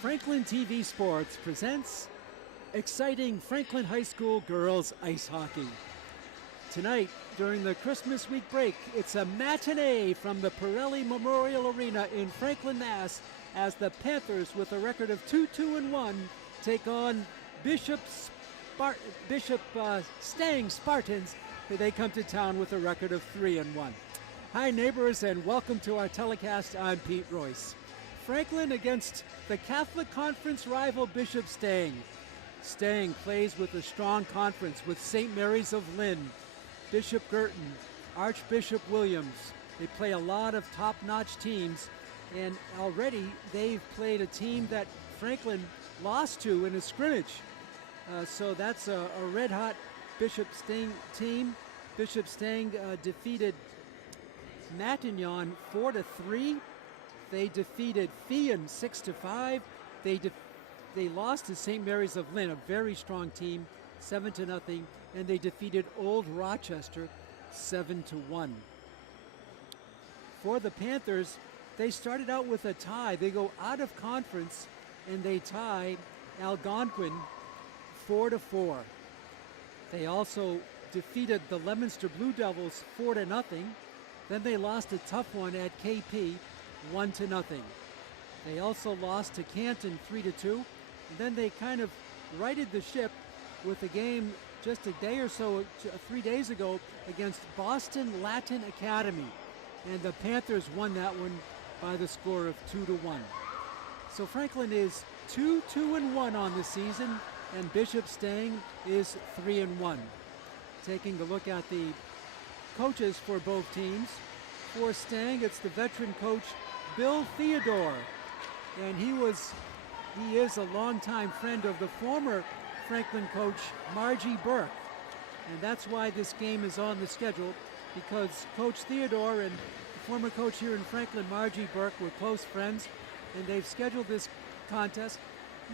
Franklin TV Sports presents exciting Franklin High School girls ice hockey. Tonight, during the Christmas week break, it's a matinee from the Pirelli Memorial Arena in Franklin, Mass, as the Panthers, with a record of 2-2-1, take on Bishop Stang Spartans. They come to town with a record of 3-1. Hi neighbors, and welcome to our telecast. I'm Pete Royce. Franklin against the Catholic Conference rival Bishop Stang. Stang plays with a strong conference with St. Mary's of Lynn, Bishop Girton, Archbishop Williams. They play a lot of top-notch teams, and already they've played a team that Franklin lost to in a scrimmage. So that's a red-hot Bishop Stang team. Bishop Stang defeated Matignon 4-3. They defeated Fian 6-5. They lost to St. Mary's of Lynn, a very strong team, 7-0, and they defeated Old Rochester 7-1. For the Panthers, they started out with a tie. They go out of conference and they tie Algonquin 4-4. They also defeated the Leominster Blue Devils 4-0. Then they lost a tough one at KP 1-0. They also lost to Canton 3-2. And then they kind of righted the ship with a game just a day or so, 3 days ago, against Boston Latin Academy. And the Panthers won that one by the score of 2-1. So Franklin is 2-2-1 on the season, and Bishop Stang is 3-1. Taking a look at the coaches for both teams. For Stang, it's the veteran coach Bill Theodore, and he is a longtime friend of the former Franklin coach Margie Burke, and that's why this game is on the schedule, because Coach Theodore and the former coach here in Franklin, Margie Burke, were close friends, and they've scheduled this contest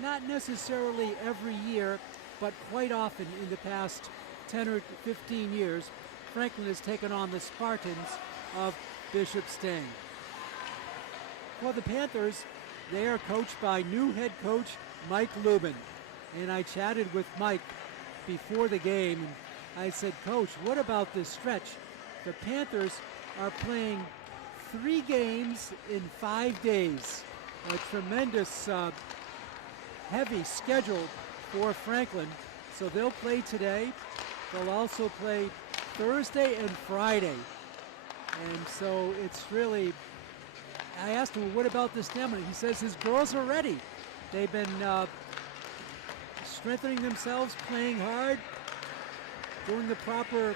not necessarily every year, but quite often in the past 10 or 15 years. Franklin has taken on the Spartans of Bishop Stang. For the Panthers, they are coached by new head coach Mike Lubin. And I chatted with Mike before the game, and I said, Coach, what about this stretch? The Panthers are playing 3 games in 5 days. A tremendous heavy schedule for Franklin. So they'll play today. They'll also play Thursday and Friday. And so it's really, I asked him, what about the stamina? He says his girls are ready. They've been strengthening themselves, playing hard, doing the proper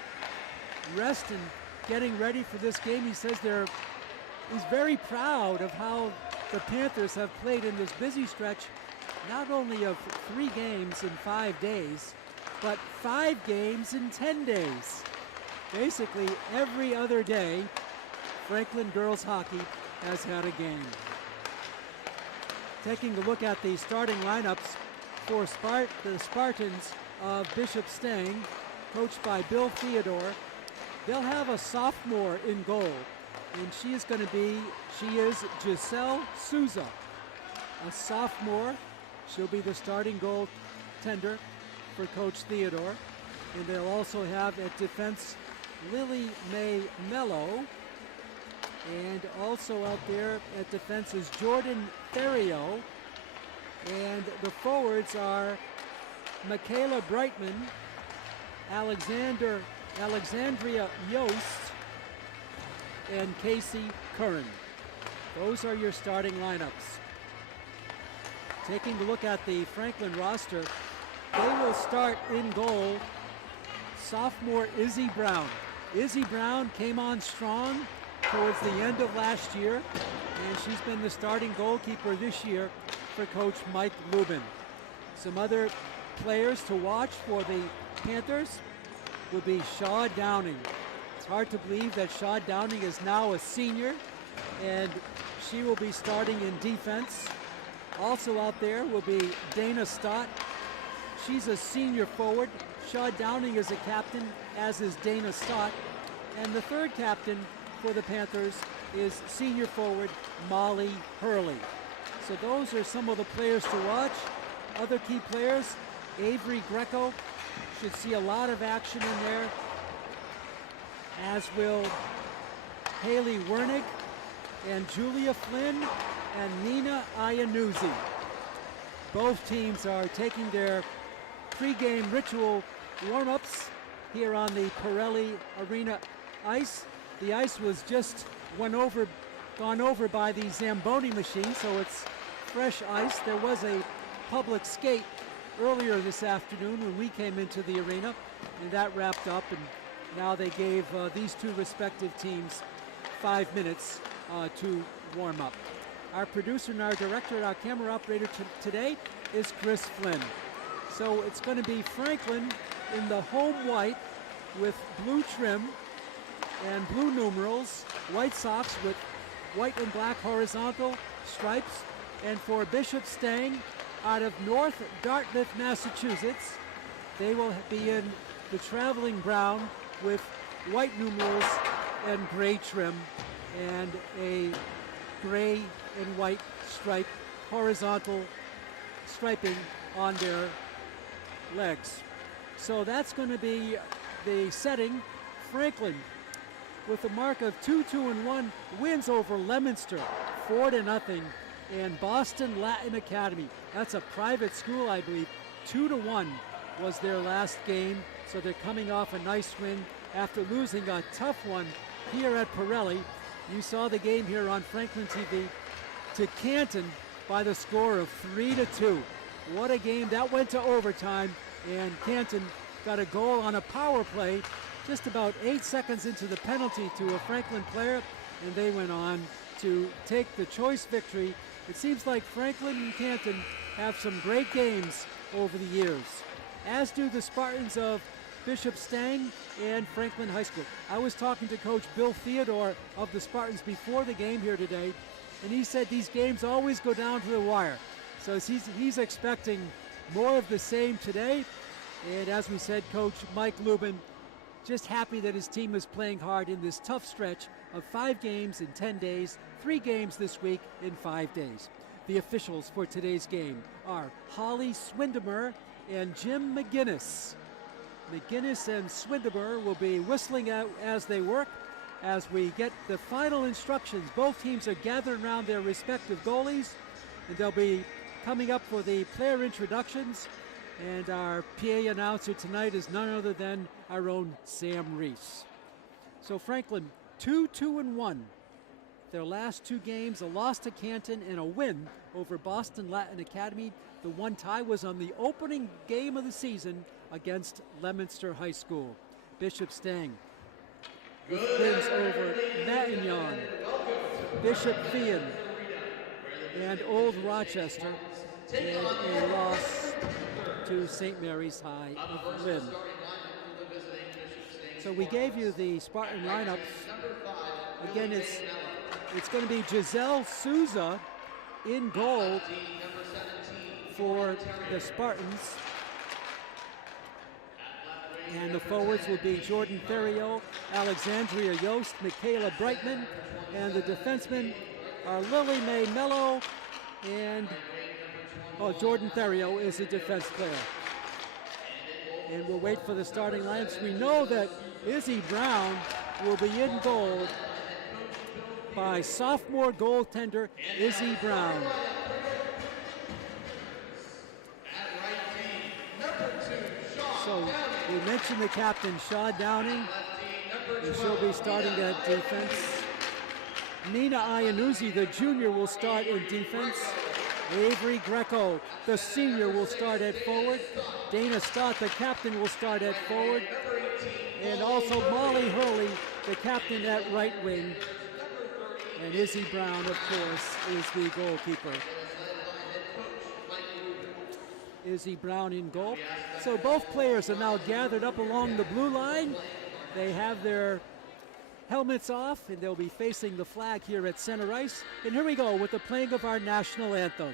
rest and getting ready for this game. He says he's very proud of how the Panthers have played in this busy stretch, not only of 3 games in 5 days, but 5 games in 10 days. Basically, every other day, Franklin girls hockey has had a game. Taking a look at the starting lineups for the Spartans of Bishop Stang, coached by Bill Theodore. They'll have a sophomore in goal, and she is Giselle Souza, a sophomore. She'll be the starting goaltender for Coach Theodore. And they'll also have at defense Lily Mae Mello, and also out there at defense is Jordan Ferrio, and the forwards are Michaela Brightman, Alexandria Yost, and Casey Curran. Those are your starting lineups. Taking a look at the Franklin roster, they will start in goal sophomore Izzy Brown. Izzy Brown came on strong towards the end of last year, and she's been the starting goalkeeper this year for Coach Mike Lubin. Some other players to watch for the Panthers will be Shaw Downing. It's hard to believe that Shaw Downing is now a senior, and she will be starting in defense. Also out there will be Dana Stott. She's a senior forward. Shaw Downing is a captain, as is Dana Stott. And the third captain for the Panthers is senior forward Molly Hurley. So those are some of the players to watch. Other key players, Avery Greco should see a lot of action in there, as will Haley Wernig and Julia Flynn and Nina Iannuzzi. Both teams are taking their pregame ritual warm-ups here on the Pirelli Arena ice. The ice was just gone over by the Zamboni machine, so it's fresh ice. There was a public skate earlier this afternoon when we came into the arena, and that wrapped up, and now they gave these two respective teams 5 minutes to warm up. Our producer and our director and our camera operator today is Chris Flynn. So it's going to be Franklin in the home white with blue trim and blue numerals, white socks with white and black horizontal stripes. And for Bishop Stang out of North Dartmouth, Massachusetts, they will be in the traveling brown with white numerals and gray trim and a gray and white stripe, horizontal striping on their legs. So that's going to be the setting. Franklin with a mark of 2-2-1 wins over Leominster 4-0, and Boston Latin Academy. That's a private school, I believe. 2-1 was their last game, so they're coming off a nice win after losing a tough one here at Pirelli. You saw the game here on Franklin TV to Canton by the score of 3-2. What a game. That went to overtime, and Canton got a goal on a power play just about 8 seconds into the penalty to a Franklin player, and they went on to take the choice victory. It seems like Franklin and Canton have some great games over the years, as do the Spartans of Bishop Stang and Franklin High School. I was talking to Coach Bill Theodore of the Spartans before the game here today, and he said these games always go down to the wire. So he's expecting more of the same today. And as we said, Coach Mike Lubin just happy that his team is playing hard in this tough stretch of 5 games in 10 days, 3 games this week in 5 days. The officials for today's game are Holly Swindemer and Jim McGinnis. McGinnis and Swindemer will be whistling out as they work as we get the final instructions. Both teams are gathered around their respective goalies, and they'll be coming up for the player introductions. And our PA announcer tonight is none other than our own Sam Reese. So Franklin, 2-2-1. Their last 2 games, a loss to Canton and a win over Boston Latin Academy. The one tie was on the opening game of the season against Leominster High School. Bishop Stang with wins over Matignon, Bishop Fian, and Old Rochester, and a loss to St. Mary's High of Lynn. So we gave you the Spartan lineups. Again, it's going to be Giselle Souza in goal for the Spartans. And the forwards will be Jordan Theriot, Alexandria Yost, Michaela Brightman, and the defensemen are Lily Mae Mello and Jordan Theriot is a defense player. And we'll wait for the starting lineups. We know that Izzy Brown will be in goal by sophomore goaltender Izzy Brown. So we mentioned the captain, Shaw Downing, and she'll be starting at defense. Nina Iannuzzi, the junior, will start in defense. Avery Greco, the senior, will start at forward. Dana Stott, the captain, will start at forward. And also Molly Hurley, the captain, at right wing. And Izzy Brown, of course, is the goalkeeper. Izzy Brown in goal. So both players are now gathered up along the blue line. They have their helmets off, and they'll be facing the flag here at center ice. And here we go with the playing of our national anthem.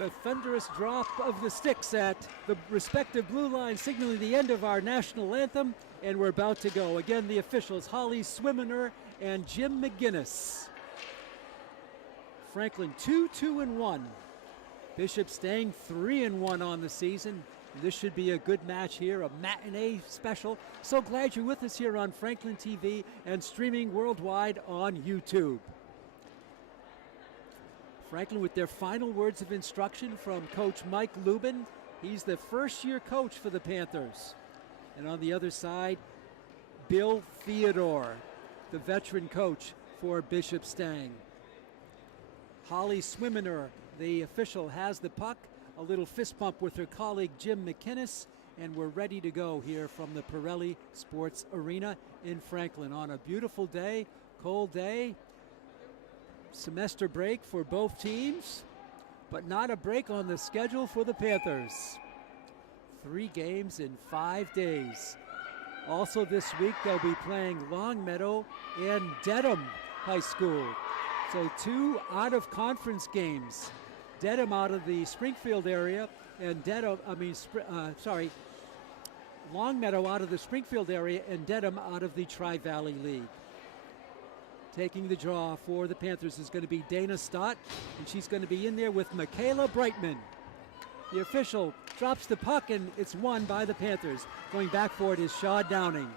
The thunderous drop of the sticks at the respective blue line signaling the end of our national anthem, and we're about to go. Again, the officials, Holly Swiminer and Jim McGinnis. Franklin 2-2-1. Bishop Stang 3-1 on the season. This should be a good match here, a matinee special. So glad you're with us here on Franklin TV and streaming worldwide on YouTube. Franklin with their final words of instruction from Coach Mike Lubin. He's the first-year coach for the Panthers. And on the other side, Bill Theodore, the veteran coach for Bishop Stang. Holly Swiminer, the official, has the puck. A little fist bump with her colleague Jim McInnes, and we're ready to go here from the Pirelli Sports Arena in Franklin on a beautiful day, cold day. Semester break for both teams, but not a break on the schedule for the Panthers. 3 games in 5 days. Also this week they'll be playing Longmeadow and Dedham High School. So 2 out-of-conference games. Dedham out of the Springfield area and Longmeadow out of the Springfield area and Dedham out of the Tri-Valley League. Taking the draw for the Panthers is going to be Dana Stott, and she's going to be in there with Michaela Brightman. The official drops the puck, and it's won by the Panthers. Going back for it is Shaw Downing.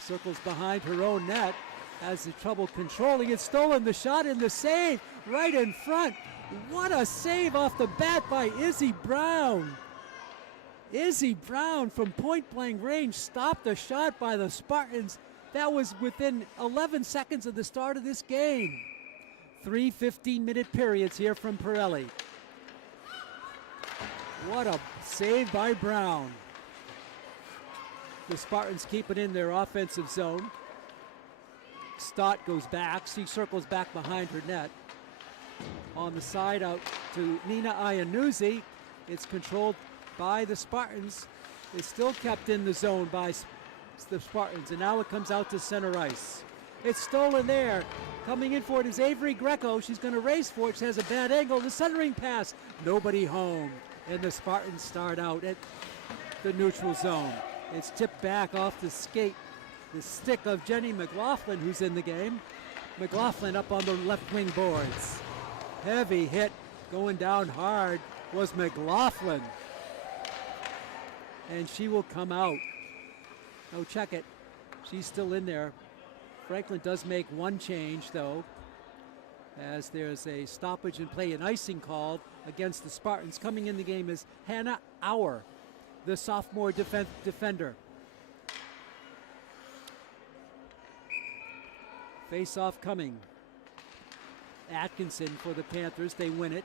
Circles behind her own net, has the trouble controlling it. Stolen the shot and the save right in front. What a save off the bat by Izzy Brown. Izzy Brown from point-blank range stopped the shot by the Spartans. That was within 11 seconds of the start of this game. 3 15-minute periods here from Pirelli. What a save by Brown. The Spartans keep it in their offensive zone. Stott goes back. She circles back behind her net. On the side out to Nina Iannuzzi. It's controlled by the Spartans. It's still kept in the zone by the Spartans, and now it comes out to center ice. It's stolen there. Coming in for it is Avery Greco. She's going to race for it. She has a bad angle. The centering pass. Nobody home. And the Spartans start out at the neutral zone. It's tipped back off the skate. The stick of Jenny McLaughlin, who's in the game. McLaughlin up on the left wing boards. Heavy hit going down hard was McLaughlin. And she will come out. Oh, check it. She's still in there. Franklin does make one change, though, as there's a stoppage in play, an icing called against the Spartans. Coming in the game is Hannah Auer, the sophomore defender. Face-off coming. Atkinson for the Panthers. They win it.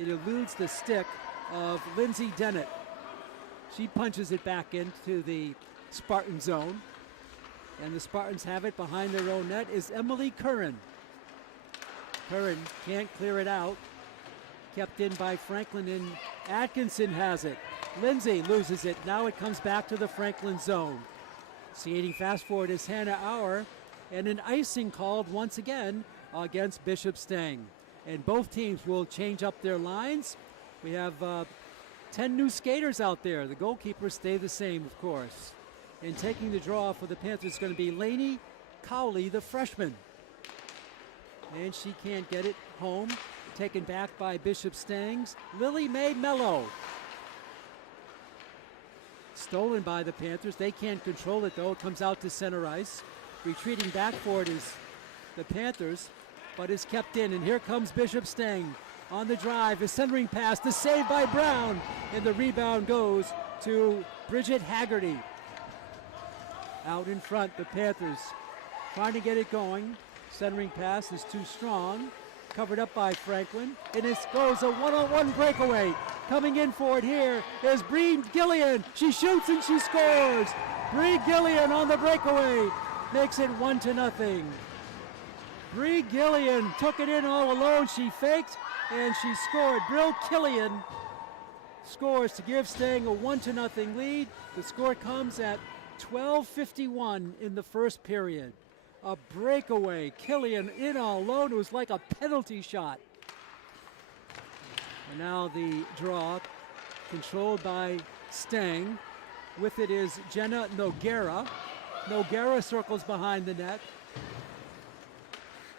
It eludes the stick of Lindsay Dennett. She punches it back into the Spartan zone. And the Spartans have it behind their own net is Emily Curran. Curran can't clear it out. Kept in by Franklin, and Atkinson has it. Lindsay loses it. Now it comes back to the Franklin zone. Skating fast forward is Hannah Auer, and an icing called once again against Bishop Stang. And both teams will change up their lines. We have 10 new skaters out there. The goalkeepers stay the same, of course. And taking the draw for the Panthers is going to be Lainey Cowley, the freshman. And she can't get it home. Taken back by Bishop Stangs. Lily Mae Mello. Stolen by the Panthers. They can't control it, though. It comes out to center ice. Retreating back for it is the Panthers, but is kept in. And here comes Bishop Stang on the drive. A centering pass. The save by Brown. And the rebound goes to Bridget Haggerty. Out in front, the Panthers trying to get it going. Centering pass is too strong. Covered up by Franklin. And it goes a one-on-one breakaway. Coming in for it here is Bree Gillian. She shoots and she scores. Bree Gillian on the breakaway makes it 1-0. Bree Gillian took it in all alone. She faked and she scored. Brill Killian scores to give Stang a 1-0 lead. The score comes at 12:51 in the first period. A breakaway. Killian in all alone. It was like a penalty shot. And now the draw, controlled by Stang. With it is Jenna Noguera. Noguera circles behind the net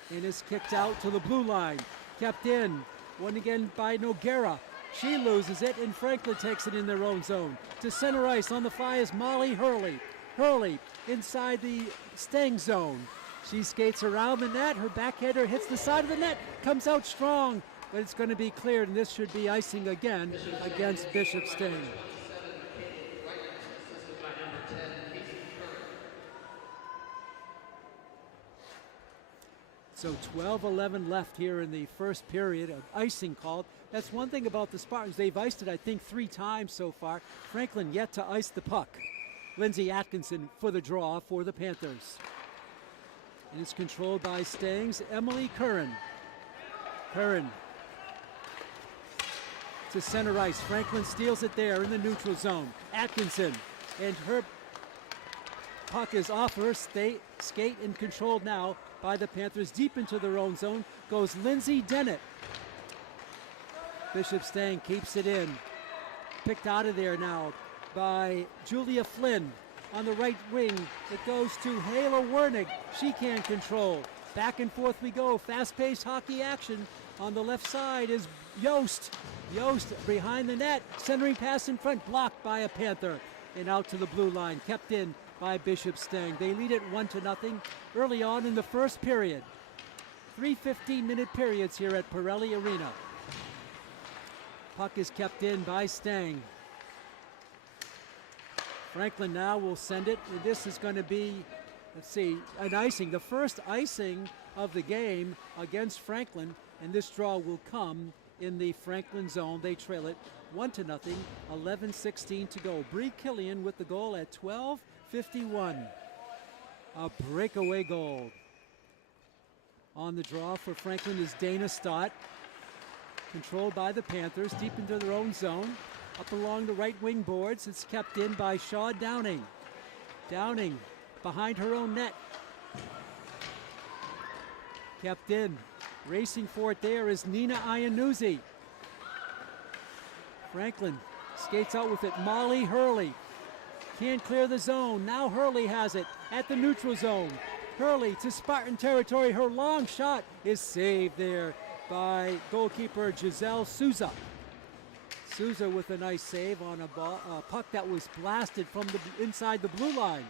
and is kicked out to the blue line. Kept in, won again by Noguera. She loses it, and Franklin takes it in their own zone. To center ice on the fly is Molly Hurley. Hurley inside the Stang zone. She skates around the net. Her backhander hits the side of the net, comes out strong, but it's going to be cleared, and this should be icing again against Bishop Stang. So 12-11 left here in the first period of icing called. That's one thing about the Spartans. They've iced it, I think, 3 times so far. Franklin yet to ice the puck. Lindsay Atkinson for the draw for the Panthers. And it's controlled by Stang's Emily Curran. Curran to center ice. Franklin steals it there in the neutral zone. Atkinson, and her puck is off her skate and controlled now by the Panthers. Deep into their own zone goes Lindsay Dennett. Bishop Stang keeps it in. Picked out of there now by Julia Flynn. On the right wing, it goes to Hayla Wernig. She can't control. Back and forth we go. Fast-paced hockey action. On the left side is Yost. Yost behind the net. Centering pass in front, blocked by a Panther. And out to the blue line, kept in by Bishop Stang. They lead it 1-0 early on in the first period. 3 15-minute periods here at Pirelli Arena. Puck is kept in by Stang. Franklin now will send it, and this is going to be, let's see, an icing. The first icing of the game against Franklin, and this draw will come in the Franklin zone. They trail it 1-0, 11:16 to go. Bree Killian with the goal at 12:51. A breakaway goal. On the draw for Franklin is Dana Stott. Controlled by the Panthers, deep into their own zone. Up along the right wing boards, it's kept in by Shaw Downing. Downing behind her own net. Kept in. Racing for it there is Nina Iannuzzi. Franklin skates out with it. Molly Hurley can't clear the zone. Now Hurley has it at the neutral zone. Hurley to Spartan territory. Her long shot is saved there by goalkeeper Giselle Souza. Souza with a nice save on a puck that was blasted from the inside the blue line.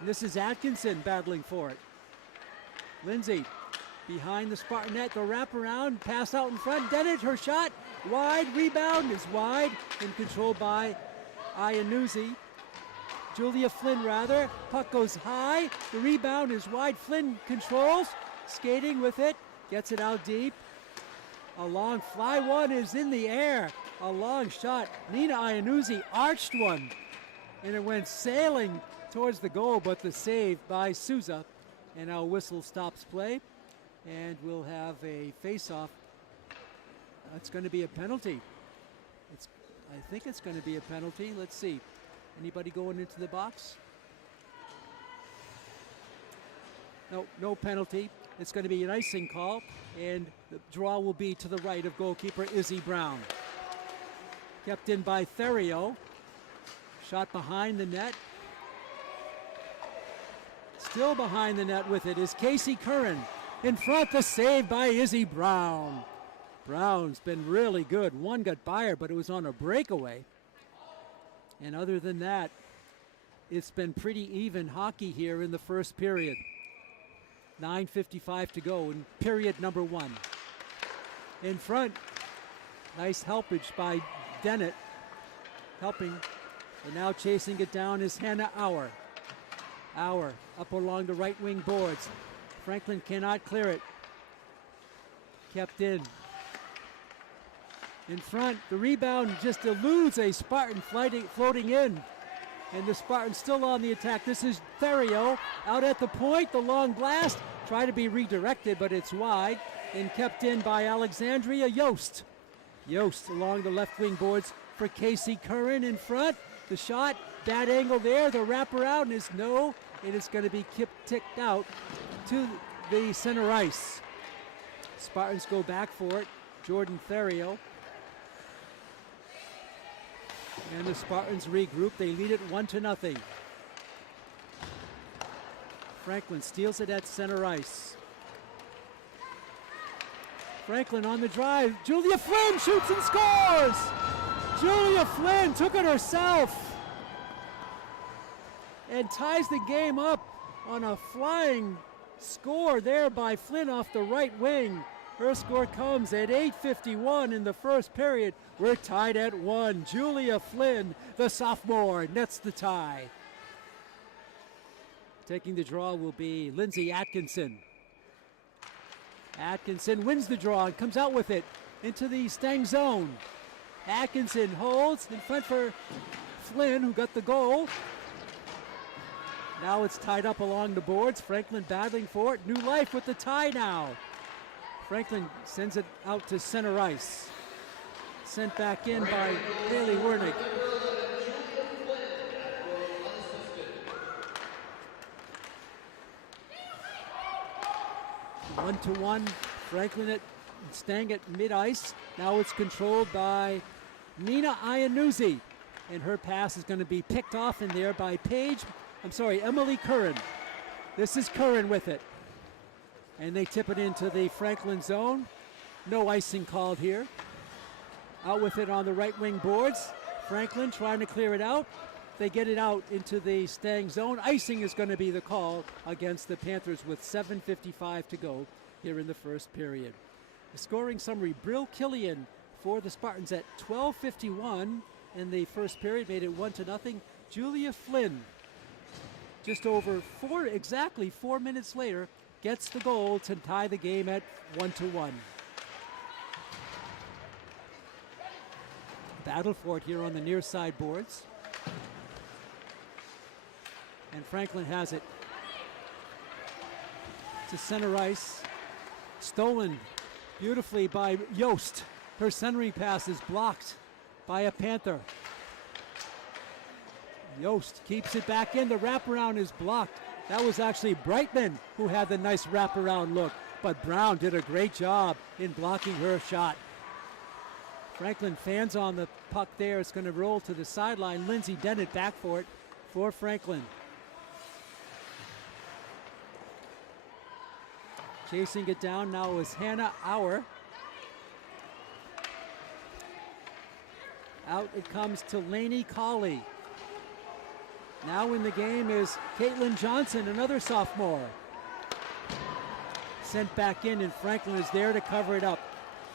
And this is Atkinson battling for it. Lindsay behind the Spartan net, the wraparound, pass out in front. Dennett, her shot, wide, rebound is wide and controlled by Iannuzzi. Julia Flynn rather, puck goes high, the rebound is wide. Flynn controls, skating with it, gets it out deep. A long fly one is in the air. A long shot. Nina Iannuzzi arched one, and it went sailing towards the goal, but the save by Souza. And our whistle stops play, and we'll have a face-off. It's going to be a penalty. I think it's going to be a penalty. Let's see. Anybody going into the box? No penalty. It's going to be an icing call, and the draw will be to the right of goalkeeper Izzy Brown. Kept in by Therio. Shot behind the net. Still behind the net with it is Casey Curran. In front, the save by Izzy Brown. Brown's been really good. One got by her, but it was on a breakaway. And other than that, it's been pretty even hockey here in the first period. 9:55 to go in period number 1. In front, nice helpage by Dennett. Helping, and now chasing it down is Hannah Auer. Auer up along the right wing boards. Franklin cannot clear it. Kept in. In front, the rebound just eludes a Spartan floating in. And the Spartans still on the attack. This is Therio out at the point. The long blast. Try to be redirected, but it's wide. And kept in by Alexandria Yost. Yost along the left wing boards for Casey Curran in front. The shot, bad angle there. The wraparound is no. And it's going to be ticked out to the center ice. Spartans go back for it. Jordan Therio And the Spartans regroup. They lead it 1-0. Franklin steals it at center ice. Franklin on the drive. Julia Flynn shoots and scores! Julia Flynn took it herself and ties the game up on a flying score there by Flynn off the right wing. Her score comes at 8:51 in the first period. We're tied at 1. Julia Flynn, the sophomore, nets the tie. Taking the draw will be Lindsay Atkinson. Atkinson wins the draw and comes out with it into the Stang zone. Atkinson holds in front for Flynn, who got the goal. Now it's tied up along the boards. Franklin battling for it. New life with the tie now. Franklin sends it out to center ice. Sent back in by Haley Wernick. One to one. Franklin at Stang at mid-ice. Now it's controlled by Nina Iannuzzi. And her pass is going to be picked off in there by Emily Curran. This is Curran with it. And they tip it into the Franklin zone. No icing called here. Out with it on the right wing boards. Franklin trying to clear it out. They get it out into the Stang zone. Icing is going to be the call against the Panthers with 7:55 to go here in the first period. The scoring summary, Brill Killian for the Spartans at 12:51 in the first period, made it 1-0. Julia Flynn, just over exactly 4 minutes later, gets the goal to tie the game at 1-1. Battle for it here on the near side boards. And Franklin has it to center ice. Stolen beautifully by Yost. Her centering pass is blocked by a Panther. Yost keeps it back in. The wraparound is blocked. That was actually Brightman who had the nice wraparound look, but Brown did a great job in blocking her shot. Franklin fans on the puck there. It's going to roll to the sideline. Lindsay Dennett back for it for Franklin. Chasing it down now is Hannah Auer. Out it comes to Lainey Colley. Now in the game is Caitlin Johnson, another sophomore. Sent back in, and Franklin is there to cover it up.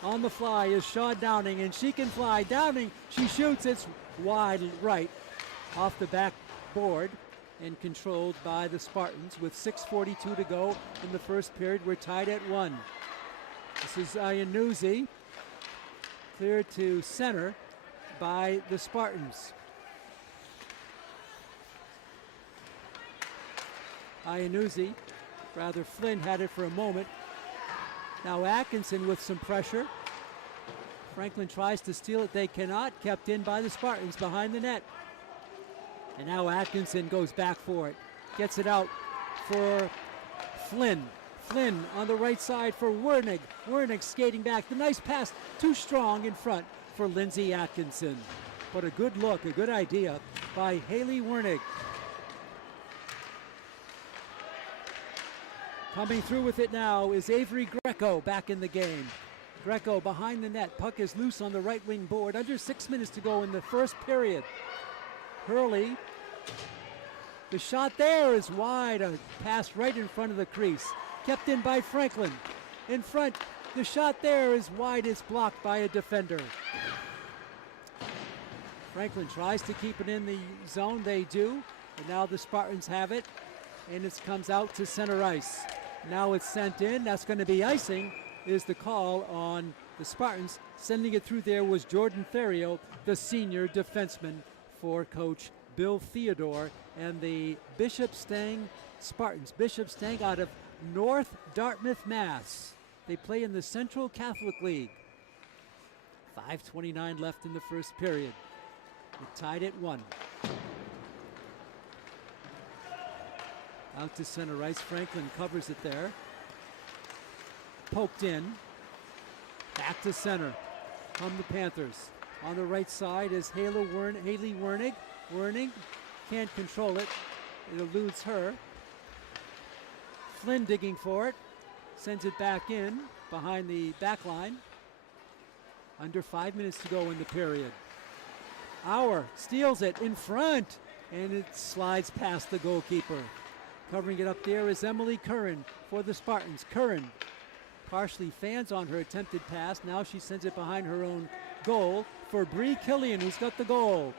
On the fly is Shaw Downing, and she can fly. Downing, she shoots. It's wide right off the backboard and controlled by the Spartans with 6:42 to go in the first period. We're tied at 1. This is Iannuzzi, cleared to center by the Spartans. Flynn had it for a moment. Now Atkinson with some pressure. Franklin tries to steal it. They cannot. Kept in by the Spartans behind the net. And now Atkinson goes back for it. Gets it out for Flynn. Flynn on the right side for Wernick. Wernick skating back. The nice pass. Too strong in front for Lindsay Atkinson. But a good look, a good idea by Haley Wernick. Coming through with it now is Avery Greco back in the game. Greco behind the net. Puck is loose on the right wing board. Under 6 minutes to go in the first period. Hurley. The shot there is wide. A pass right in front of the crease. Kept in by Franklin. In front. The shot there is wide. It's blocked by a defender. Franklin tries to keep it in the zone. They do. And now the Spartans have it. And it comes out to center ice. Now it's sent in. That's going to be icing, is the call on the Spartans. Sending it through there was Jordan Theriot, the senior defenseman for Coach Bill Theodore and the Bishop Stang Spartans. Bishop Stang out of North Dartmouth, Mass. They play in the Central Catholic League. 5:29 left in the first period. We're tied at 1. Out to center ice. Franklin covers it there. Poked in. Back to center. Come the Panthers. On the right side is Haley Wernig. Wernig can't control it. It eludes her. Flynn digging for it. Sends it back in behind the back line. Under 5 minutes to go in the period. Auer steals it in front, and it slides past the goalkeeper. Covering it up there is Emily Curran for the Spartans. Curran partially fans on her attempted pass. Now she sends it behind her own goal for Bree Killian, who's got the goal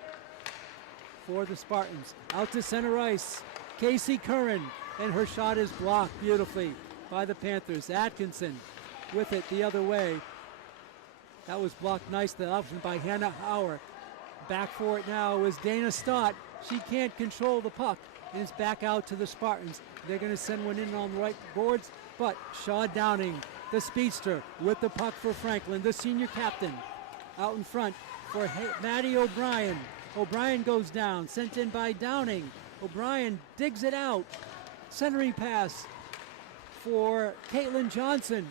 for the Spartans. Out to center ice, Casey Curran, and her shot is blocked beautifully by the Panthers. Atkinson with it the other way. That was blocked nicely by Hannah Auer. Back for it now is Dana Stott. She can't control the puck, and it's back out to the Spartans. They're going to send one in on the right boards, but Shaw Downing, the speedster, with the puck for Franklin, the senior captain. Out in front for Maddie O'Brien. O'Brien goes down, sent in by Downing. O'Brien digs it out. Centering pass for Caitlin Johnson.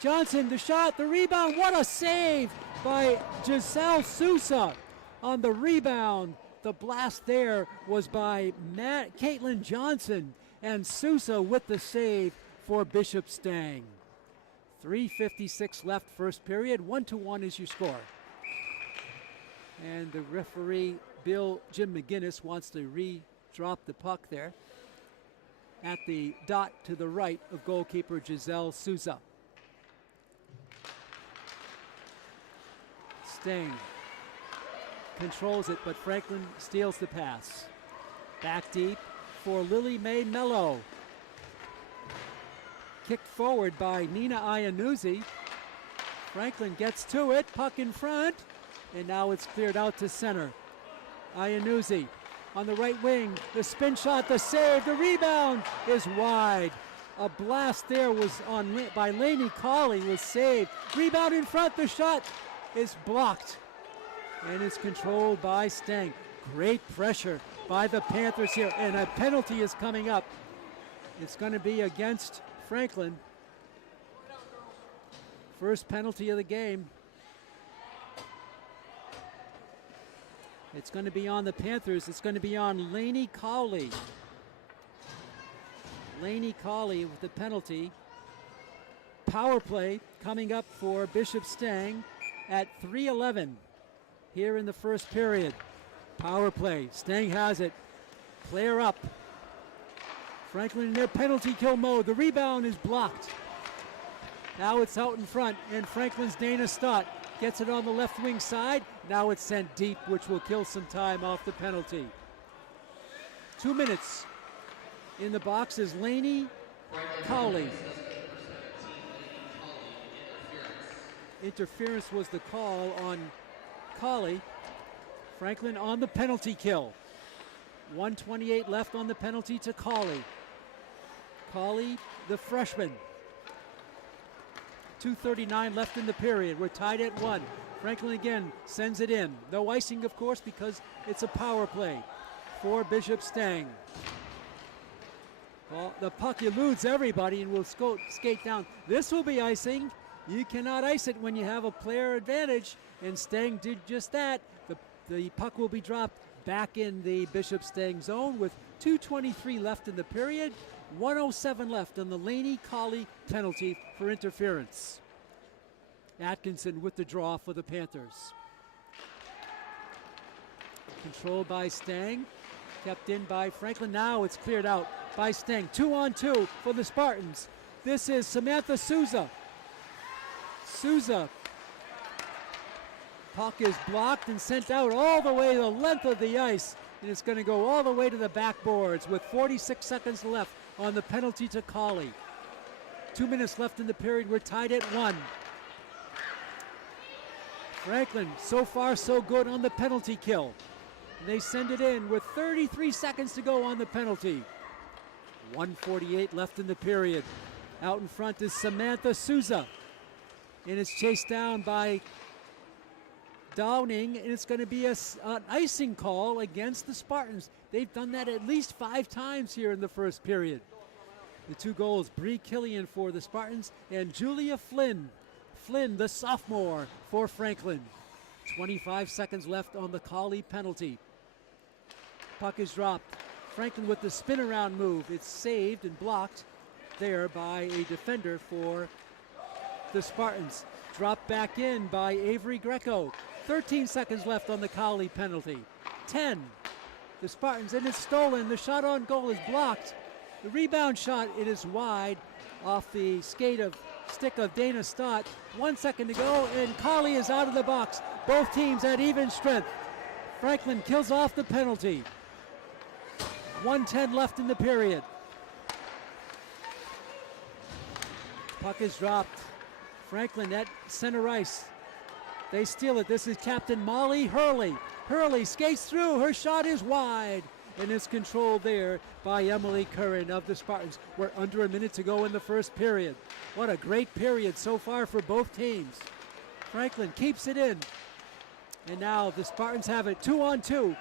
Johnson, the shot, the rebound. What a save by Giselle Sousa on the rebound. The blast there was by Caitlin Johnson, and Sousa with the save for Bishop Stang. 3:56 left first period. 1-1 is your score. And the referee, Jim McGinnis, wants to re-drop the puck there at the dot to the right of goalkeeper Giselle Sousa. Stang controls it, but Franklin steals the pass. Back deep for Lily Mae Mello. Kicked forward by Nina Iannuzzi. Franklin gets to it, puck in front, and now it's cleared out to center. Iannuzzi on the right wing, the spin shot, the save, the rebound is wide. A blast there was by Lainey Colley was saved. Rebound in front, the shot is blocked, and it's controlled by Stang. Great pressure by the Panthers here, and a penalty is coming up. It's going to be against Franklin. First penalty of the game. It's going to be on the Panthers. It's going to be on Lainey Colley. Lainey Colley with the penalty. Power play coming up for Bishop Stang at 3:11 here in the first period. Power play. Stang has it. Player up. Franklin in their penalty kill mode. The rebound is blocked. Now it's out in front, and Franklin's Dana Stott gets it on the left wing side. Now it's sent deep, which will kill some time off the penalty. 2 minutes in the box is Lainey Colley. Interference was the call on Colley. Franklin on the penalty kill. 1:28 left on the penalty to Colley. Colley, the freshman. 2:39 left in the period. We're tied at 1. Franklin again sends it in. No icing, of course, because it's a power play for Bishop Stang. Well, the puck eludes everybody and will skate down. This will be icing. You cannot ice it when you have a player advantage, and Stang did just that. The puck will be dropped back in the Bishop Stang zone with 2:23 left in the period. 1:07 left on the Lainey Colley penalty for interference. Atkinson with the draw for the Panthers. Controlled by Stang, kept in by Franklin. Now it's cleared out by Stang. 2-on-2 for the Spartans. This is Samantha Sousa. Sousa. Puck is blocked and sent out all the way the length of the ice, and it's going to go all the way to the backboards with 46 seconds left on the penalty to Colley. 2 minutes left in the period. We're tied at 1. Franklin, so far so good on the penalty kill. And they send it in with 33 seconds to go on the penalty. 1:48 left in the period. Out in front is Samantha Sousa, and it's chased down by Downing, and it's going to be an icing call against the Spartans. They've done that at least 5 times here in the first period. The 2 goals, Bree Killian for the Spartans and Julia Flynn, the sophomore, for Franklin. 25 seconds left on the Colley penalty. Puck is dropped. Franklin with the spin around move. It's saved and blocked there by a defender for the Spartans. Dropped back in by Avery Greco. 13 seconds left on the Colley penalty. 10. The Spartans, and it's stolen. The shot on goal is blocked. The rebound shot, it is wide off the stick of Dana Stott. 1 second to go, and Colley is out of the box. Both teams at even strength. Franklin kills off the penalty. 1:10 left in the period. Puck is dropped. Franklin at center ice. They steal it. This is Captain Molly Hurley. Hurley skates through. Her shot is wide and is controlled there by Emily Curran of the Spartans. We're under a minute to go in the first period. What a great period so far for both teams. Franklin keeps it in. And now the Spartans have it 2-on-2.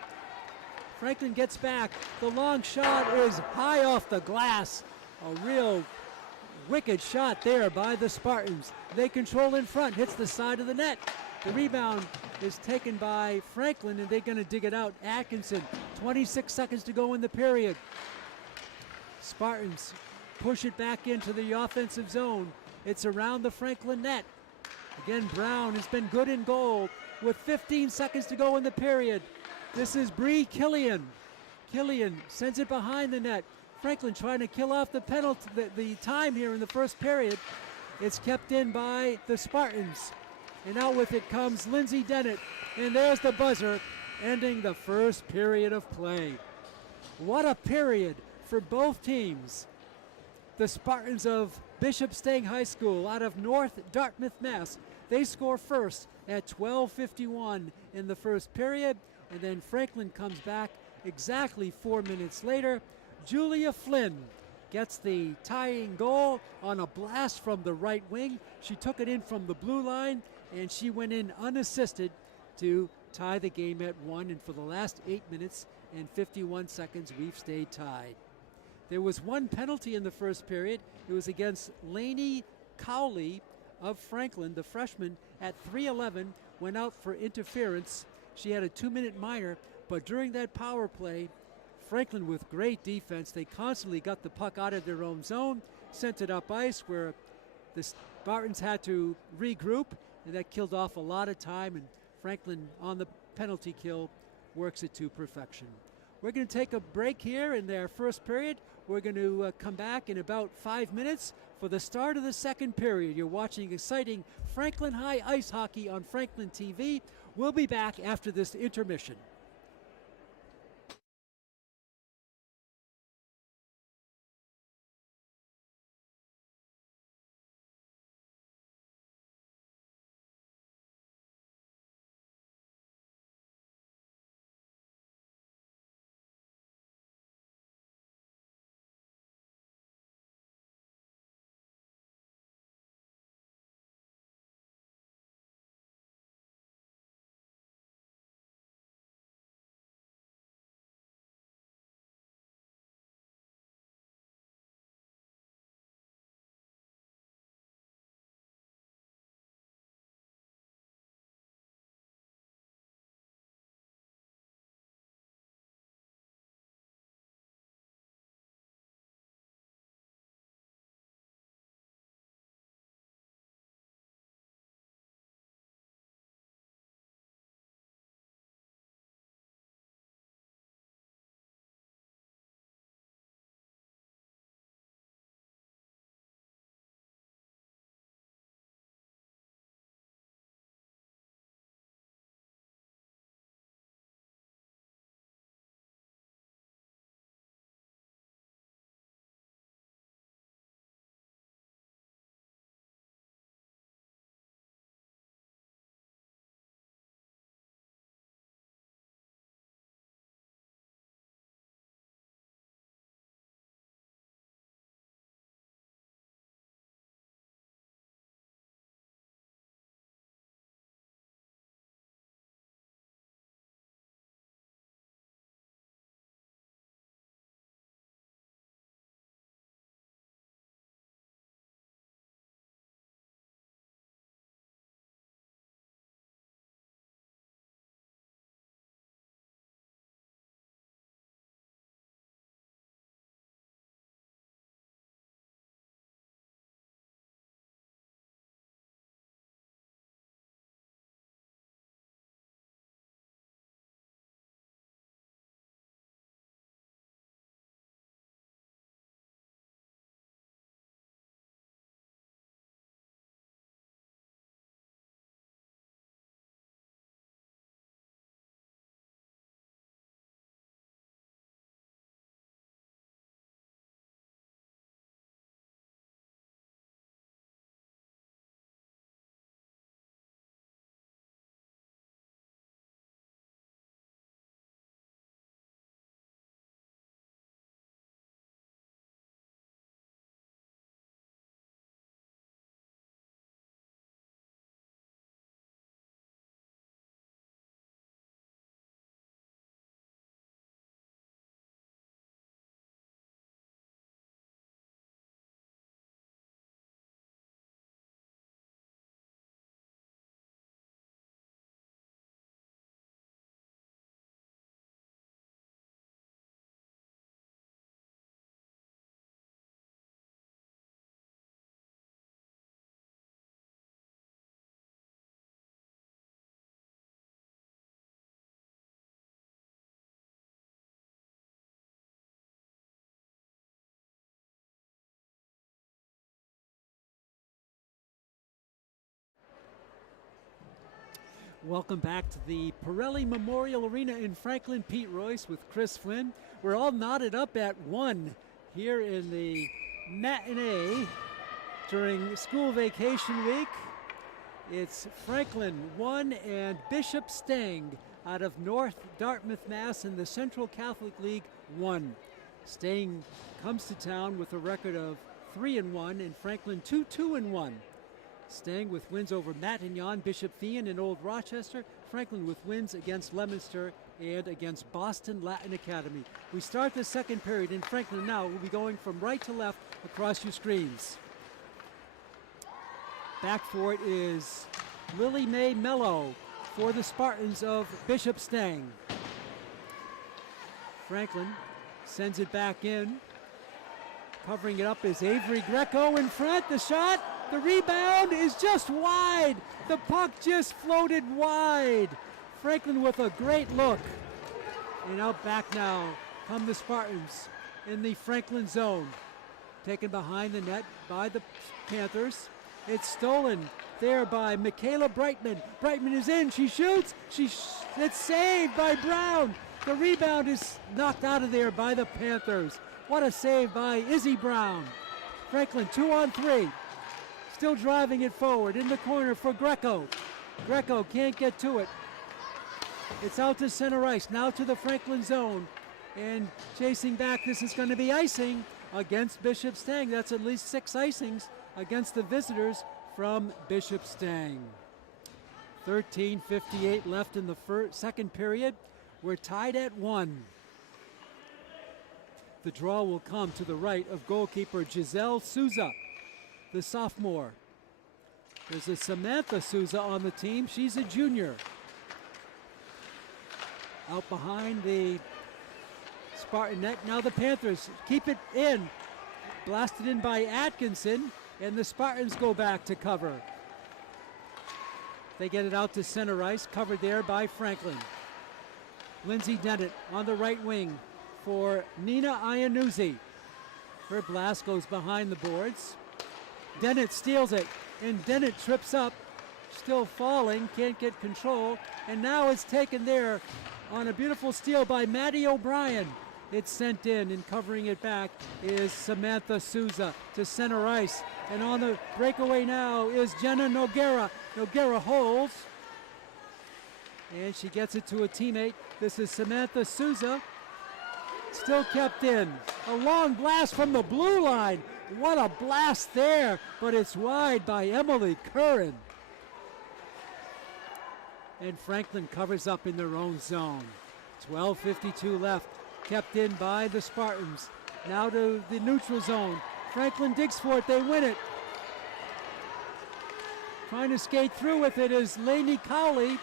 Franklin gets back. The long shot is high off the glass. A real wicked shot there by the Spartans. They control in front, hits the side of the net. The rebound is taken by Franklin, and they're going to dig it out. Atkinson, 26 seconds to go in the period. Spartans push it back into the offensive zone. It's around the Franklin net. Again, Brown has been good in goal with 15 seconds to go in the period. This is Bree Killian. Killian sends it behind the net. Franklin trying to kill off the penalty, the time here in the first period. It's kept in by the Spartans. And out with it comes Lindsay Dennett. And there's the buzzer, ending the first period of play. What a period for both teams. The Spartans of Bishop Stang High School out of North Dartmouth, Mass. They score first at 12:51 in the first period. And then Franklin comes back exactly 4 minutes later. Julia Flynn gets the tying goal on a blast from the right wing. She took it in from the blue line, and she went in unassisted to tie the game at 1. And for the last 8 minutes and 51 seconds, we've stayed tied. There was one penalty in the first period. It was against Lainey Cowley of Franklin, the freshman, at 3:11, went out for interference. She had a 2-minute minor, but during that power play, Franklin with great defense, they constantly got the puck out of their own zone, sent it up ice where the Spartans had to regroup, and that killed off a lot of time, and Franklin on the penalty kill works it to perfection. We're going to take a break here in their first period. We're going to come back in about 5 minutes for the start of the second period. You're watching exciting Franklin High ice hockey on Franklin TV. We'll be back after this intermission. Welcome back to the Pirelli Memorial Arena in Franklin. Pete Royce with Chris Flynn. We're all knotted up at 1 here in the matinee during school vacation week. It's Franklin 1 and Bishop Stang out of North Dartmouth, Mass. In the Central Catholic League 1. Stang comes to town with a record of 3-1 and Franklin 2-2-1. Stang with wins over Matignon, Bishop Thean, and Old Rochester. Franklin with wins against Leominster and against Boston Latin Academy. We start the second period, and Franklin now will be going from right to left across your screens. Back for it is Lily Mae Mello for the Spartans of Bishop Stang. Franklin sends it back in. Covering it up is Avery Greco in front. The shot, the rebound is just wide. The puck just floated wide. Franklin with a great look. And out back now come the Spartans in the Franklin zone. Taken behind the net by the Panthers. It's stolen there by Michaela Brightman. Brightman is in, she shoots, it's saved by Brown. The rebound is knocked out of there by the Panthers. What a save by Izzy Brown. Franklin 2-on-3. Still driving it forward in the corner for Greco. Greco can't get to it. It's out to center ice, now to the Franklin zone. And chasing back, this is going to be icing against Bishop Stang. That's at least 6 icings against the visitors from Bishop Stang. 13:58 left in the second period. We're tied at 1. The draw will come to the right of goalkeeper Giselle Souza, the sophomore. There's a Samantha Souza on the team. She's a junior. Out behind the Spartan net. Now the Panthers keep it in. Blasted in by Atkinson, and the Spartans go back to cover. They get it out to center ice, covered there by Franklin. Lindsay Dennett on the right wing for Nina Iannuzzi. Her blast goes behind the boards. Dennett steals it, and Dennett trips up, still falling, can't get control, and now it's taken there on a beautiful steal by Maddie O'Brien. It's sent in, and covering it back is Samantha Souza to center ice. And on the breakaway now is Jenna Noguera. Noguera holds, and she gets it to a teammate. This is Samantha Souza, still kept in. A long blast from the blue line. What a blast there, but it's wide by Emily Curran. And Franklin covers up in their own zone. 12:52 left, kept in by the Spartans. Now to the neutral zone. Franklin digs for it, they win it. Trying to skate through with it is Lainey Cowley,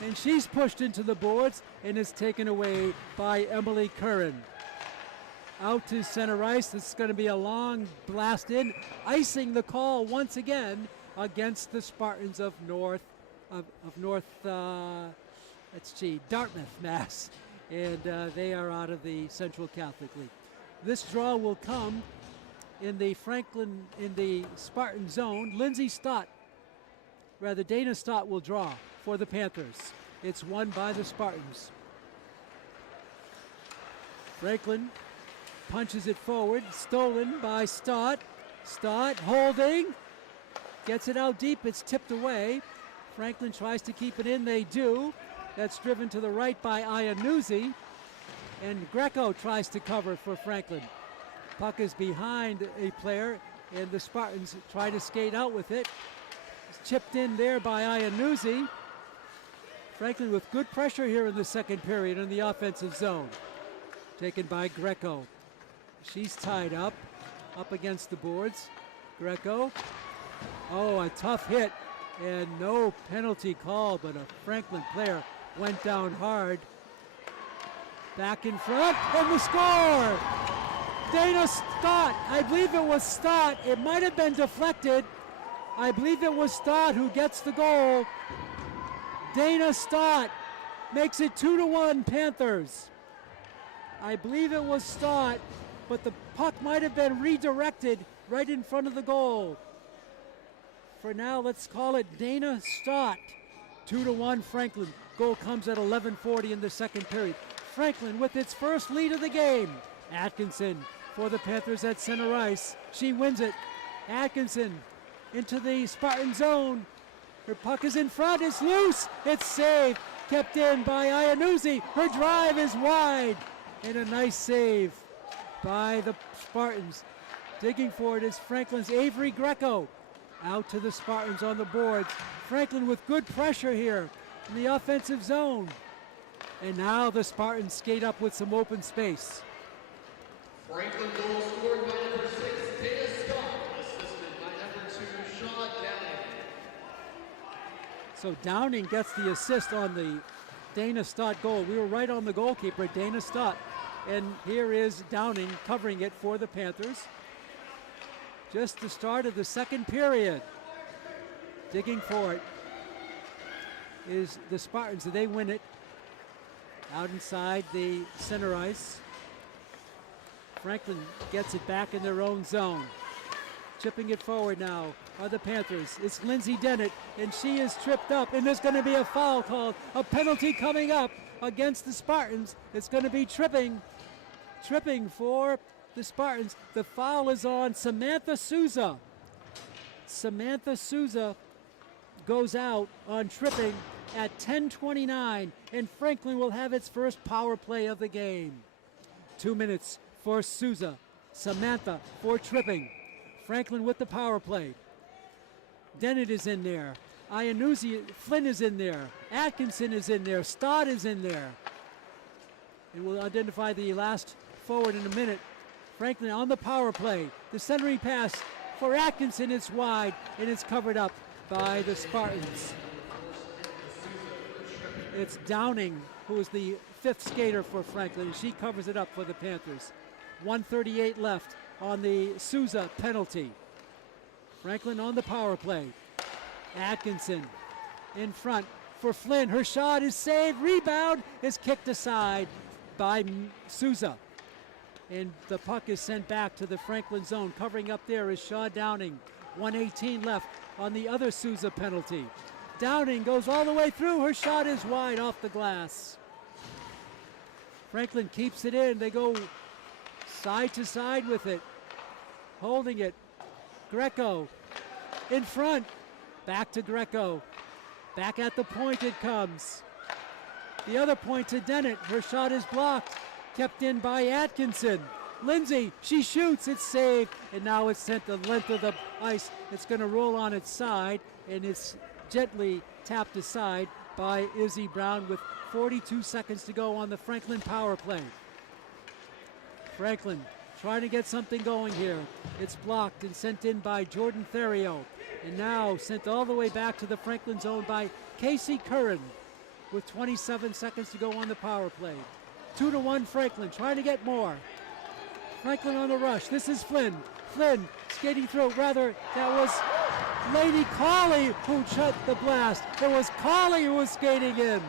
and she's pushed into the boards and is taken away by Emily Curran. Out to center ice. This is going to be a long blast in, icing the call once again against the Spartans of Dartmouth, Mass. And they are out of the Central Catholic League. This draw will come in the Spartan zone. Dana Stott will draw for the Panthers. It's won by the Spartans. Franklin punches it forward, stolen by Stott. Stott holding, gets it out deep, it's tipped away. Franklin tries to keep it in, they do. That's driven to the right by Iannuzzi, and Greco tries to cover for Franklin. Puck is behind a player, and the Spartans try to skate out with it. It's chipped in there by Iannuzzi. Franklin with good pressure here in the second period in the offensive zone. Taken by Greco. She's tied up against the boards. Greco, a tough hit, and no penalty call, but a Franklin player went down hard. Back in front, and the score! Dana Stott, I believe it was Stott. It might have been deflected. I believe it was Stott who gets the goal. Dana Stott makes it 2-1 Panthers. I believe it was Stott, but the puck might have been redirected right in front of the goal. For now, let's call it Dana Stott 2-1 Franklin. Goal comes at 11:40 in the second period. Franklin with its first lead of the game. Atkinson for the Panthers at center ice. She wins it. Atkinson into the Spartan zone. Her puck is in front. It's loose. It's saved. Kept in by Iannuzzi. Her drive is wide. And a nice save by the Spartans. Digging for it is Franklin's Avery Greco. Out to the Spartans on the boards. Franklin with good pressure here in the offensive zone. And now the Spartans skate up with some open space. Franklin goal scored by number 6, Dana Scott, assisted by number 2, Shaw Downing. So Downing gets the assist on the Dana Stott goal. We were right on the goalkeeper, Dana Stott. And here is Downing covering it for the Panthers. Just the start of the second period. Digging for it is the Spartans. They win it out inside the center ice. Franklin gets it back in their own zone. Chipping it forward now are the Panthers. It's Lindsay Dennett, and she is tripped up, and there's going to be a foul called. A penalty coming up against the Spartans. It's going to be tripping for the Spartans. The foul is on Samantha Souza. Samantha Souza goes out on tripping at 10:29, and Franklin will have its first power play of the game. 2 minutes for Souza. Samantha for tripping. Franklin with the power play. Dennett is in there. Iannuzzi, Flynn is in there. Atkinson is in there. Stott is in there. And we'll identify the last forward in a minute. Franklin on the power play. The centering pass for Atkinson. It's wide, and it's covered up by the Spartans. It's Downing, who is the fifth skater for Franklin, and she covers it up for the Panthers. 1:38 left on the Souza penalty. Franklin on the power play. Atkinson in front for Flynn. Her shot is saved. Rebound is kicked aside by Souza. And the puck is sent back to the Franklin zone. Covering up there is Shaw Downing. 1:18 left on the other Souza penalty. Downing goes all the way through. Her shot is wide off the glass. Franklin keeps it in. They go side to side with it. Holding it. Greco in front. Back to Greco. Back at the point it comes. The other point to Dennett. Her shot is blocked. Kept in by Atkinson. Lindsay, she shoots, it's saved, and now it's sent the length of the ice. It's going to roll on its side, and it's gently tapped aside by Izzy Brown with 42 seconds to go on the Franklin power play. Franklin trying to get something going here. It's blocked and sent in by Jordan Theriot, and now sent all the way back to the Franklin zone by Casey Curran with 27 seconds to go on the power play. 2-1 Franklin, trying to get more. Franklin on the rush. This is Flynn. Flynn skating through. Rather, that was Lady Cawley who shut the blast. It was Cawley who was skating in.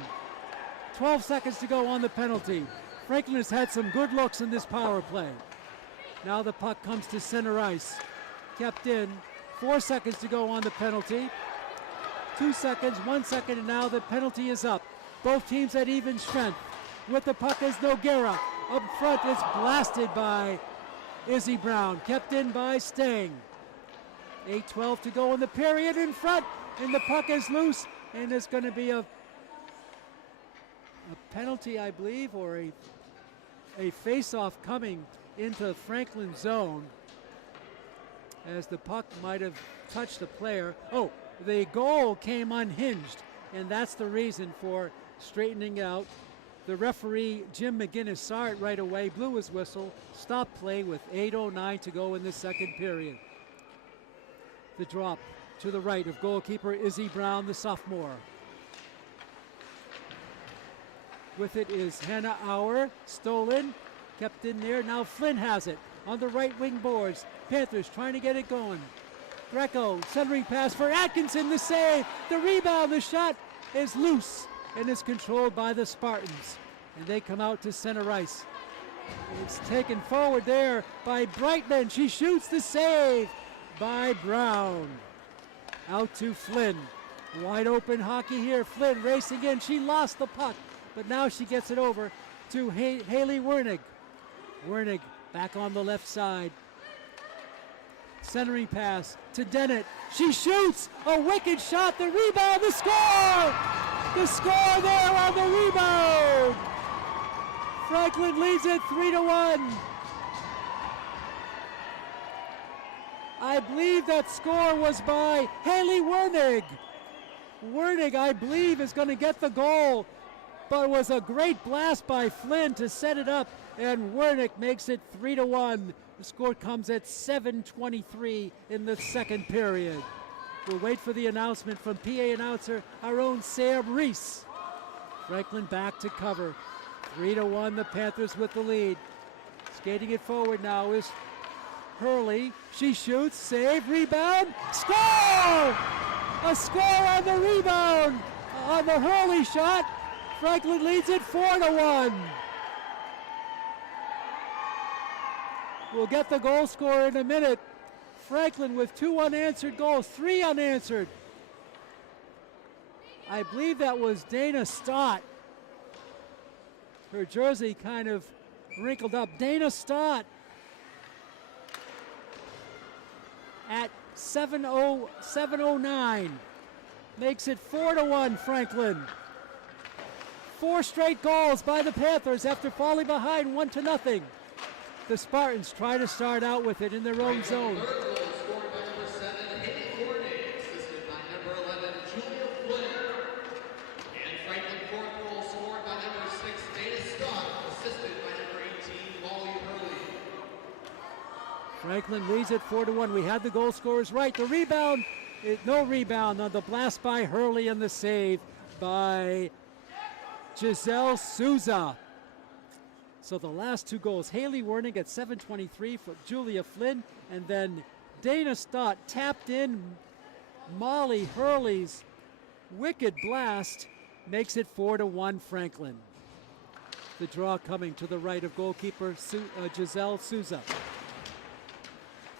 12 seconds to go on the penalty. Franklin has had some good looks in this power play. Now the puck comes to center ice. Kept in. 4 seconds to go on the penalty. 2 seconds, 1 second, and now the penalty is up. Both teams at even strength. With the puck is Noguera. Up front, it's blasted by Izzy Brown. Kept in by Stang. 8:12 to go in the period in front. And the puck is loose. And there's going to be a penalty, I believe, or a face-off coming into Franklin zone. As the puck might have touched the player. Oh, the goal came unhinged. And that's the reason for straightening out. The referee, Jim McGinnis, saw it right away, blew his whistle, stopped play with 8:09 to go in the second period. The drop to the right of goalkeeper Izzy Brown, the sophomore. With it is Hannah Auer, stolen, kept in there. Now Flynn has it on the right wing boards. Panthers trying to get it going. Greco, centering pass for Atkinson, the save, the rebound, the shot is loose. And is controlled by the Spartans. And they come out to center ice. It's taken forward there by Brightman. She shoots, the save by Brown. Out to Flynn. Wide open hockey here. Flynn racing in. She lost the puck, but now she gets it over to Haley Wernig. Wernig back on the left side. Centering pass to Dennett. She shoots a wicked shot. The rebound, the score! The score there on the rebound! Franklin leads it 3-1. I believe that score was by Haley Wernig. Wernig, I believe, is going to get the goal, but it was a great blast by Flynn to set it up, and Wernig makes it 3-1. The score comes at 7:23 in the second period. We'll wait for the announcement from PA announcer, our own Sam Reese. Franklin back to cover. 3-1, the Panthers with the lead. Skating it forward now is Hurley. She shoots, save, rebound, score! A score on the rebound on the Hurley shot. Franklin leads it 4-1. We'll get the goal scorer in a minute. Franklin with 2 unanswered goals, 3 unanswered. I believe that was Dana Stott. Her jersey kind of wrinkled up. Dana Stott at 7:09 makes it 4-1 Franklin. 4 straight goals by the Panthers after falling behind 1-0. The Spartans try to start out with it in their own zone. Third goal scored by number 7, Haley Wernig, assisted by number 11, Julia Flynn. And Franklin fourth goal scored by number 6, Dana Scott, assisted by number 18, Molly Hurley. Franklin leads it 4-1. We had the goal scorers right. The rebound, no rebound on the blast by Hurley and the save by Giselle Souza. So the last 2 goals, Haley Wernig at 7:23 for Julia Flynn, and then Dana Stott tapped in Molly Hurley's wicked blast, makes it 4-1 Franklin. The draw coming to the right of goalkeeper Giselle Souza.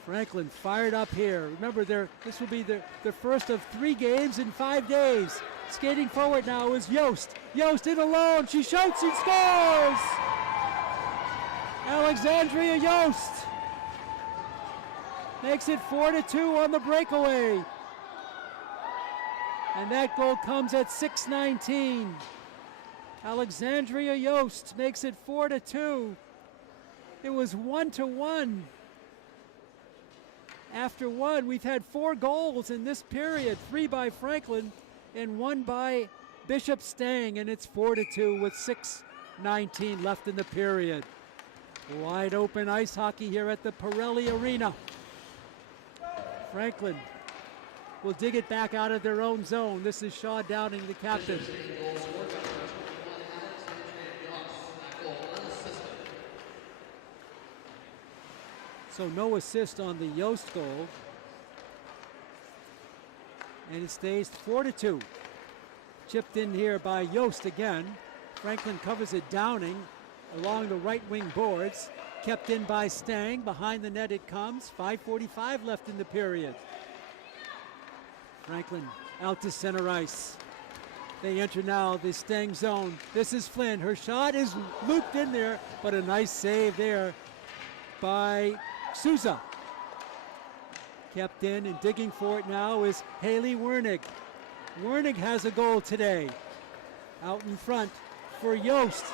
Franklin fired up here. Remember, this will be their first of 3 games in 5 days. Skating forward now is Yost. Yost in alone. She shoots and scores! Alexandria Yost makes it 4-2 on the breakaway. And that goal comes at 6:19. Alexandria Yost makes it 4-2. It was 1-1. After 1, we've had 4 goals in this period, 3 by Franklin and 1 by Bishop Stang, and it's 4-2 with 6:19 left in the period. Wide open ice hockey here at the Pirelli Arena. Franklin will dig it back out of their own zone. This is Shaw Downing, the captain. So no assist on the Yost goal. And it stays 4-2. Chipped in here by Yost again. Franklin covers it, Downing along the right wing boards. Kept in by Stang. Behind the net it comes. 5:45 left in the period. Franklin out to center ice. They enter now the Stang zone. This is Flynn. Her shot is looped in there, but a nice save there by Souza. Kept in and digging for it now is Haley Wernig. Wernig has a goal today. Out in front for Yost.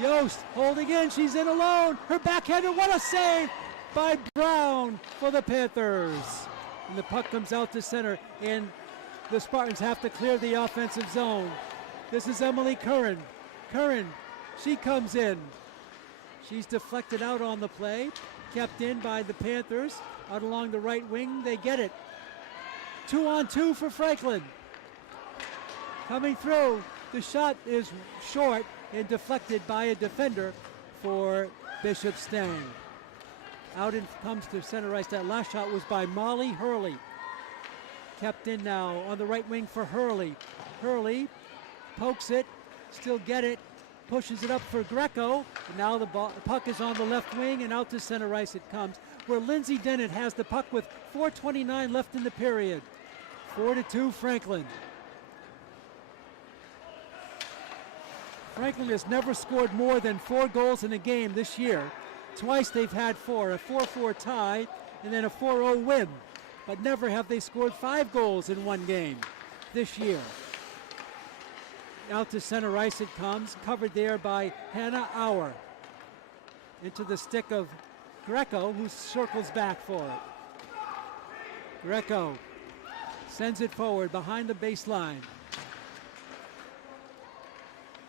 Yost holding in, she's in alone. Her backhander, what a save by Brown for the Panthers. And the puck comes out to center, and the Spartans have to clear the offensive zone. This is Emily Curran. Curran, she comes in. She's deflected out on the play. Kept in by the Panthers. Out along the right wing, they get it. 2-on-2 for Franklin. Coming through, the shot is short and deflected by a defender for Bishop Stang. Out in comes to center ice. That last shot was by Molly Hurley. Kept in now on the right wing for Hurley. Hurley pokes it, still get it, pushes it up for Greco. And now the puck is on the left wing and out to center ice it comes, where Lindsay Dennett has the puck with 4:29 left in the period. 4-2 Franklin. Franklin has never scored more than 4 goals in a game this year. Twice they've had 4, a 4-4 tie and then a 4-0 win. But never have they scored 5 goals in one game this year. Out to center ice it comes, covered there by Hannah Auer. Into the stick of Greco, who circles back for it. Greco sends it forward behind the baseline.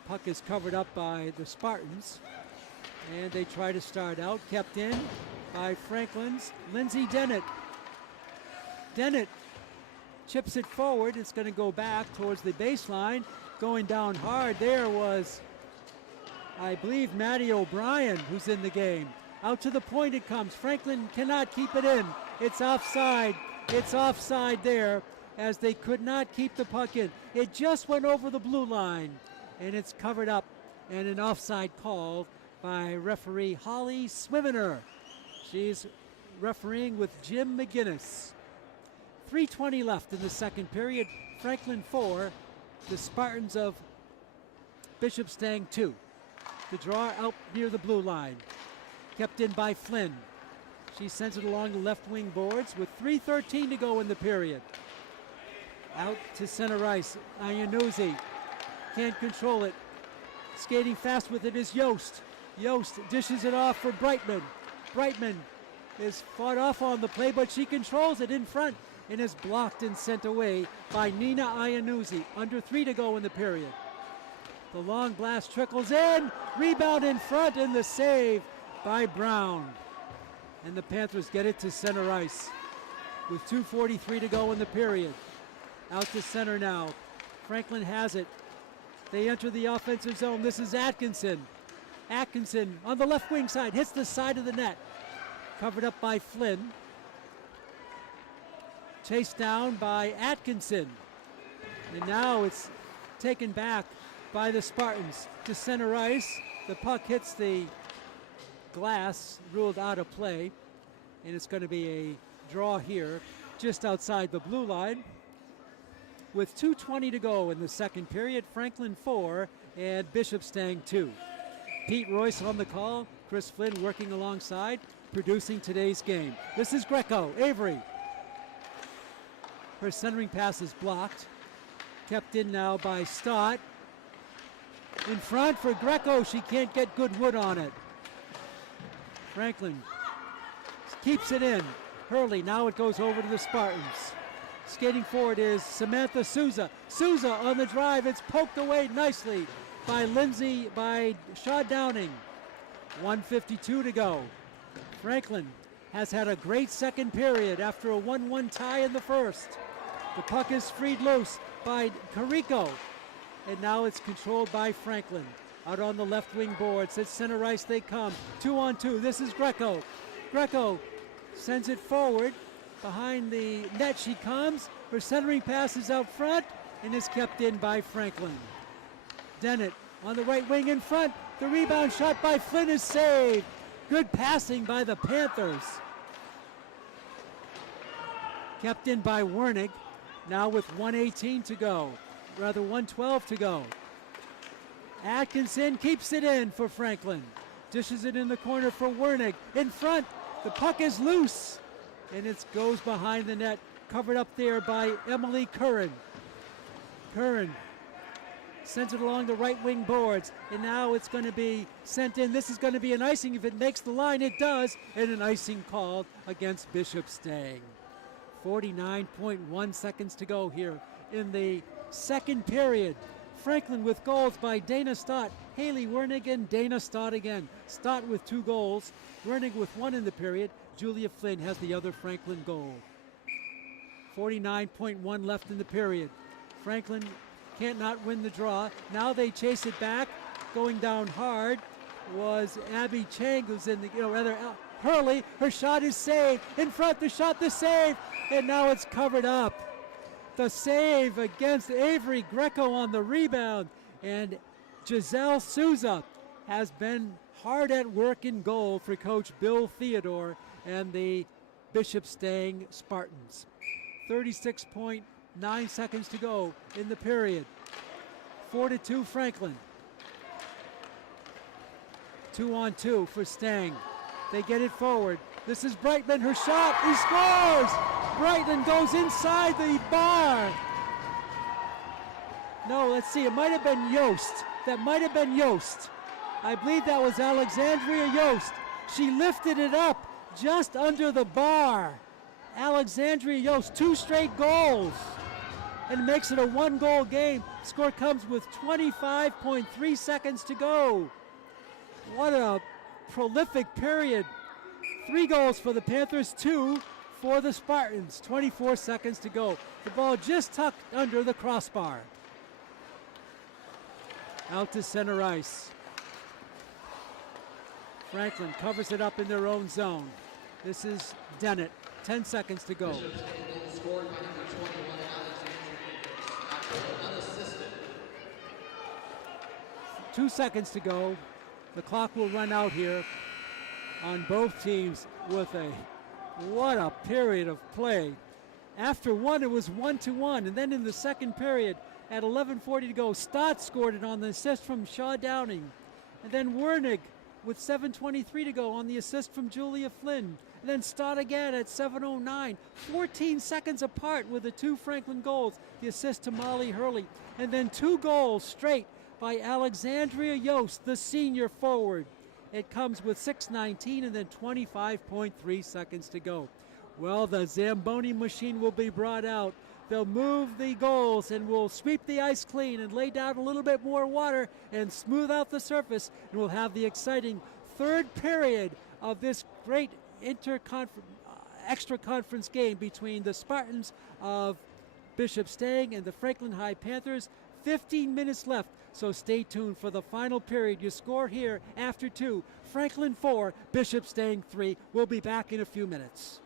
Puck is covered up by the Spartans, and they try to start out, kept in by Franklin's Lindsay Dennett. Dennett chips it forward. It's going to go back towards the baseline. Going down hard there was, I believe, Maddie O'Brien, who's in the game. Out to the point it comes. Franklin cannot keep it in. It's offside. It's offside there as they could not keep the puck in. It just went over the blue line, and it's covered up, and an offside call by referee Holly Swiminer. She's refereeing with Jim McGinnis. 3:20 left in the second period. Franklin 4, the Spartans of Bishop Stang 2. The draw out near the blue line. Kept in by Flynn. She sends it along the left wing boards with 3:13 to go in the period. Out to center ice. Iannuzzi can't control it. Skating fast with it is Yost. Yost dishes it off for Brightman. Brightman is fought off on the play, but she controls it in front and is blocked and sent away by Nina Iannuzzi. Under 3 to go in the period. The long blast trickles in. Rebound in front, and the save by Brown. And the Panthers get it to center ice with 2:43 to go in the period. Out to center now. Franklin has it. They enter the offensive zone. This is Atkinson. Atkinson on the left wing side hits the side of the net. Covered up by Flynn. Chased down by Atkinson. And now it's taken back by the Spartans to center ice. The puck hits the glass, ruled out of play. And it's going to be a draw here just outside the blue line. With 2:20 to go in the second period, Franklin 4 and Bishop Stang 2. Pete Royce on the call, Chris Flynn working alongside, producing today's game. This is Greco, Avery. Her centering pass is blocked. Kept in now by Stott. In front for Greco, she can't get good wood on it. Franklin keeps it in. Hurley, now it goes over to the Spartans. Skating forward is Samantha Souza. Souza on the drive. It's poked away nicely by Shaw Downing. 1:52 to go. Franklin has had a great second period after a 1-1 tie in the first. The puck is freed loose by Carico. And now it's controlled by Franklin. Out on the left wing boards. At center ice they come. 2-on-2. This is Greco. Greco sends it forward. Behind the net she comes. Her centering pass is out front and is kept in by Franklin. Dennett on the right wing in front. The rebound shot by Flynn is saved. Good passing by the Panthers. Kept in by Wernig. Now with 1:18 to go. Rather 1:12 to go. Atkinson keeps it in for Franklin. Dishes it in the corner for Wernig. In front. The puck is loose. And it goes behind the net, covered up there by Emily Curran. Curran sends it along the right wing boards, and now it's going to be sent in. This is going to be an icing. If it makes the line, it does, and an icing called against Bishop Stang. 49.1 seconds to go here in the second period. Franklin with goals by Dana Stott, Haley Wernig, and Dana Stott again. Stott with 2 goals, Wernig with 1 in the period. Julia Flynn has the other Franklin goal. 49.1 left in the period. Franklin can't not win the draw. Now they chase it back. Going down hard was Abby Chang, who's in the, Hurley. Her shot is saved. In front, the shot, the save. And now it's covered up. The save against Avery Greco on the rebound. And Giselle Souza has been hard at work in goal for Coach Bill Theodore and the Bishop Stang Spartans. 36.9 seconds to go in the period. 4-2 Franklin. 2-on-2 for Stang. They get it forward. This is Brightman, her shot, he scores! Brightman goes inside the bar. No, let's see, it might have been Yost. That might have been Yost. I believe that was Alexandria Yost. She lifted it up just under the bar. Alexandria Yost, 2 straight goals. And makes it a 1-goal game. Score comes with 25.3 seconds to go. What a prolific period. 3 goals for the Panthers, 2 for the Spartans. 24 seconds to go. The ball just tucked under the crossbar. Out to center ice. Franklin covers it up in their own zone. This is Dennett. 10 seconds to go. Scored by number 21, Alexandria, unassisted. 2 seconds to go. The clock will run out here on both teams with what a period of play. After one, it was 1-1, and then in the second period, at 11:40 to go, Stott scored it on the assist from Shaw Downing. And then Wernig with 7:23 to go on the assist from Julia Flynn. And then Stott again at 7:09. 14 seconds apart with the 2 Franklin goals. The assist to Molly Hurley. And then 2 goals straight by Alexandria Yost, the senior forward. It comes with 6:19 and then 25.3 seconds to go. Well, the Zamboni machine will be brought out. They'll move the goals and will sweep the ice clean and lay down a little bit more water and smooth out the surface. And we'll have the exciting third period of this great extra conference game between the Spartans of Bishop Stang and the Franklin High Panthers. 15 minutes left, so stay tuned for the final period. Your score here after 2, Franklin 4, Bishop Stang 3. We'll be back in a few minutes.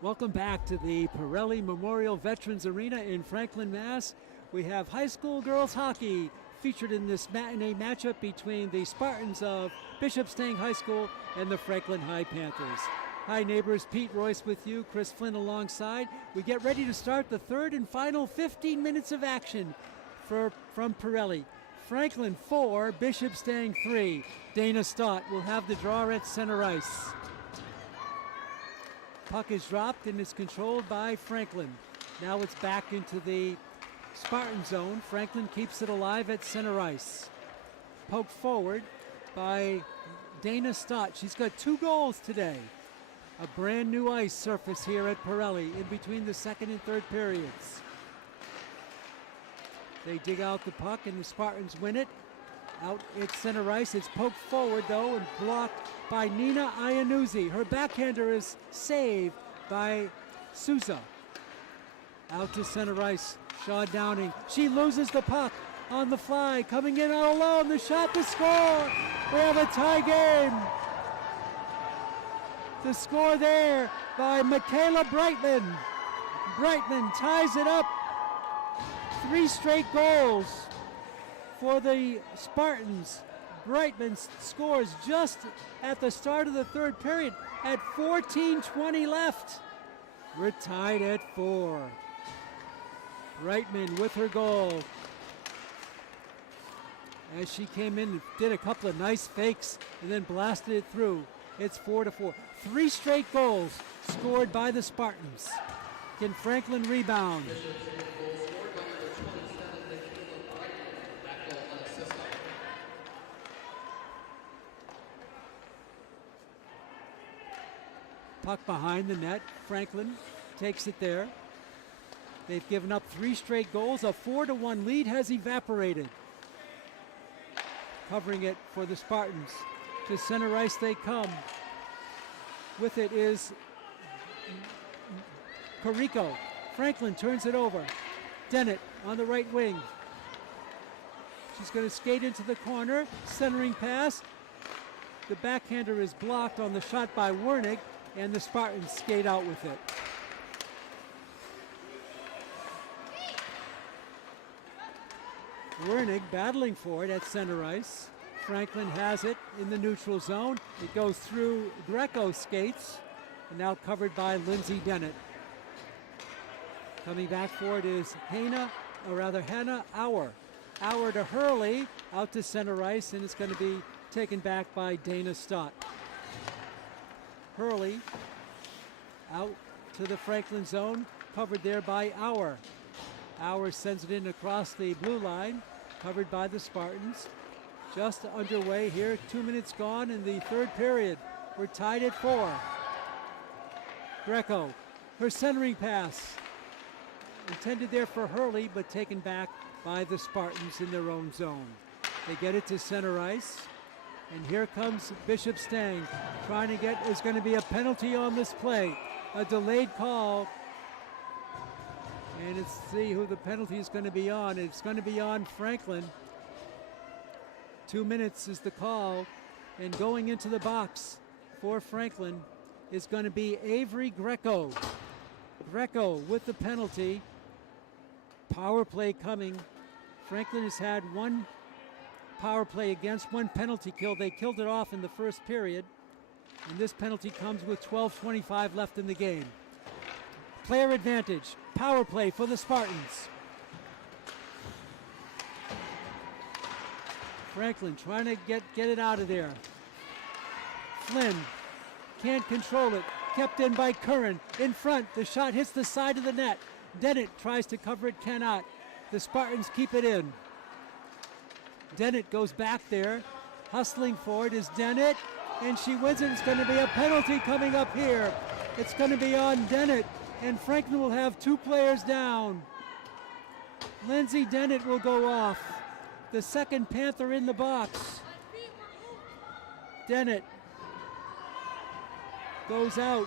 Welcome back to the Pirelli Memorial Veterans Arena in Franklin, Mass. We have high school girls hockey featured in this matinee matchup between the Spartans of Bishop Stang High School and the Franklin High Panthers. Hi neighbors, Pete Royce with you, Chris Flynn alongside. We get ready to start the third and final 15 minutes of action from Pirelli. Franklin 4, Bishop Stang 3. Dana Stott will have the draw at center ice. Puck is dropped and is controlled by Franklin. Now it's back into the Spartan zone. Franklin keeps it alive at center ice. Poked forward by Dana Stott. She's got 2 goals today. A brand new ice surface here at Pirelli in between the second and third periods. They dig out the puck and the Spartans win it. Out at center ice. It's poked forward though and blocked by Nina Iannuzzi. Her backhander is saved by Souza. Out to center ice. Shaw Downing. She loses the puck on the fly. Coming in all alone. The shot to score. We have a tie game. The score there by Michaela Brightman. Brightman ties it up. 3 straight goals for the Spartans. Brightman scores just at the start of the third period at 14:20 left. We're tied at 4. Brightman with her goal. As she came in and did a couple of nice fakes and then blasted it through. It's 4-4. 3 straight goals scored by the Spartans. Can Franklin rebound? Puck behind the net. Franklin takes it there. They've given up 3 straight goals. A 4-1 lead has evaporated. Covering it for the Spartans. To center ice they come. With it is Carico. Franklin turns it over. Dennett on the right wing. She's going to skate into the corner. Centering pass. The backhander is blocked on the shot by Wernig, and the Spartans skate out with it. Wernig battling for it at center ice. Franklin has it in the neutral zone. It goes through Greco skates, and now covered by Lindsay Dennett. Coming back for it is Hannah Auer. Auer to Hurley, out to center ice, and it's going to be taken back by Dana Stott. Hurley out to the Franklin zone, covered there by Auer. Auer sends it in across the blue line, covered by the Spartans. Just underway here, 2 minutes gone in the third period. We're tied at 4. Greco, her centering pass. Intended there for Hurley, but taken back by the Spartans in their own zone. They get it to center ice. And here comes Bishop Stang trying to get, there's going to be a penalty on this play. A delayed call. And let's see who the penalty is going to be on. It's going to be on Franklin. 2 minutes is the call. And going into the box for Franklin is going to be Avery Greco. Greco with the penalty. Power play coming. Franklin has had 1 power play against, 1 penalty kill. They killed it off in the first period. And this penalty comes with 12:25 left in the game. Player advantage. Power play for the Spartans. Franklin trying to get it out of there. Flynn can't control it. Kept in by Curran. In front. The shot hits the side of the net. Dennett tries to cover it. Cannot. The Spartans keep it in. Dennett goes back there. Hustling forward is Dennett. And she wins it. It's going to be a penalty coming up here. It's going to be on Dennett. And Franklin will have 2 players down. Lindsay Dennett will go off. The second Panther in the box. Dennett goes out.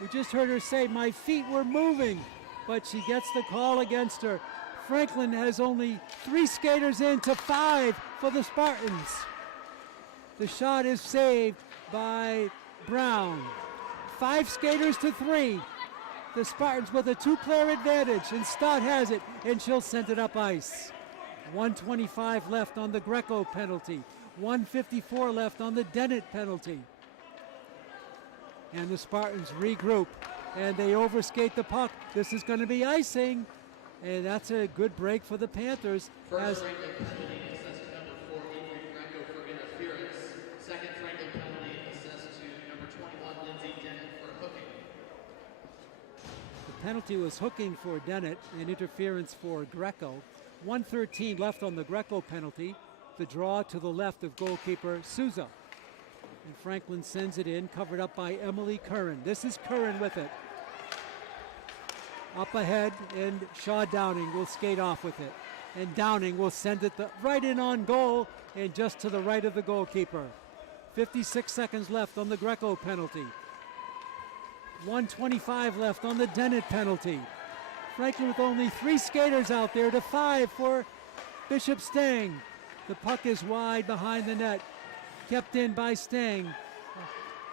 We just heard her say, my feet were moving. But she gets the call against her. Franklin has only 3 skaters in to 5 for the Spartans. The shot is saved by Brown. 5 skaters to 3. the Spartans with a two-player advantage, and Stott has it, and she'll send it up ice. 1:25 left on the Greco penalty. 1:54 left on the Dennett penalty. And the Spartans regroup, and they overskate the puck. This is going to be icing, and that's a good break for the Panthers. First Franklin penalty assessed to number 4, Avery Greco for interference. Second Franklin penalty assessed to number 21, Lindsay Dennett for hooking. The penalty was hooking for Dennett and interference for Greco. 1:13 left on the Greco penalty. The draw to the left of goalkeeper Souza. And Franklin sends it in, covered up by Emily Curran. This is Curran with it. Up ahead, and Shaw Downing will skate off with it. And Downing will send it right in on goal, and just to the right of the goalkeeper. 56 seconds left on the Greco penalty. 1:25 left on the Dennett penalty. Franklin with only 3 skaters out there to 5 for Bishop Stang. The puck is wide behind the net. Kept in by Stang.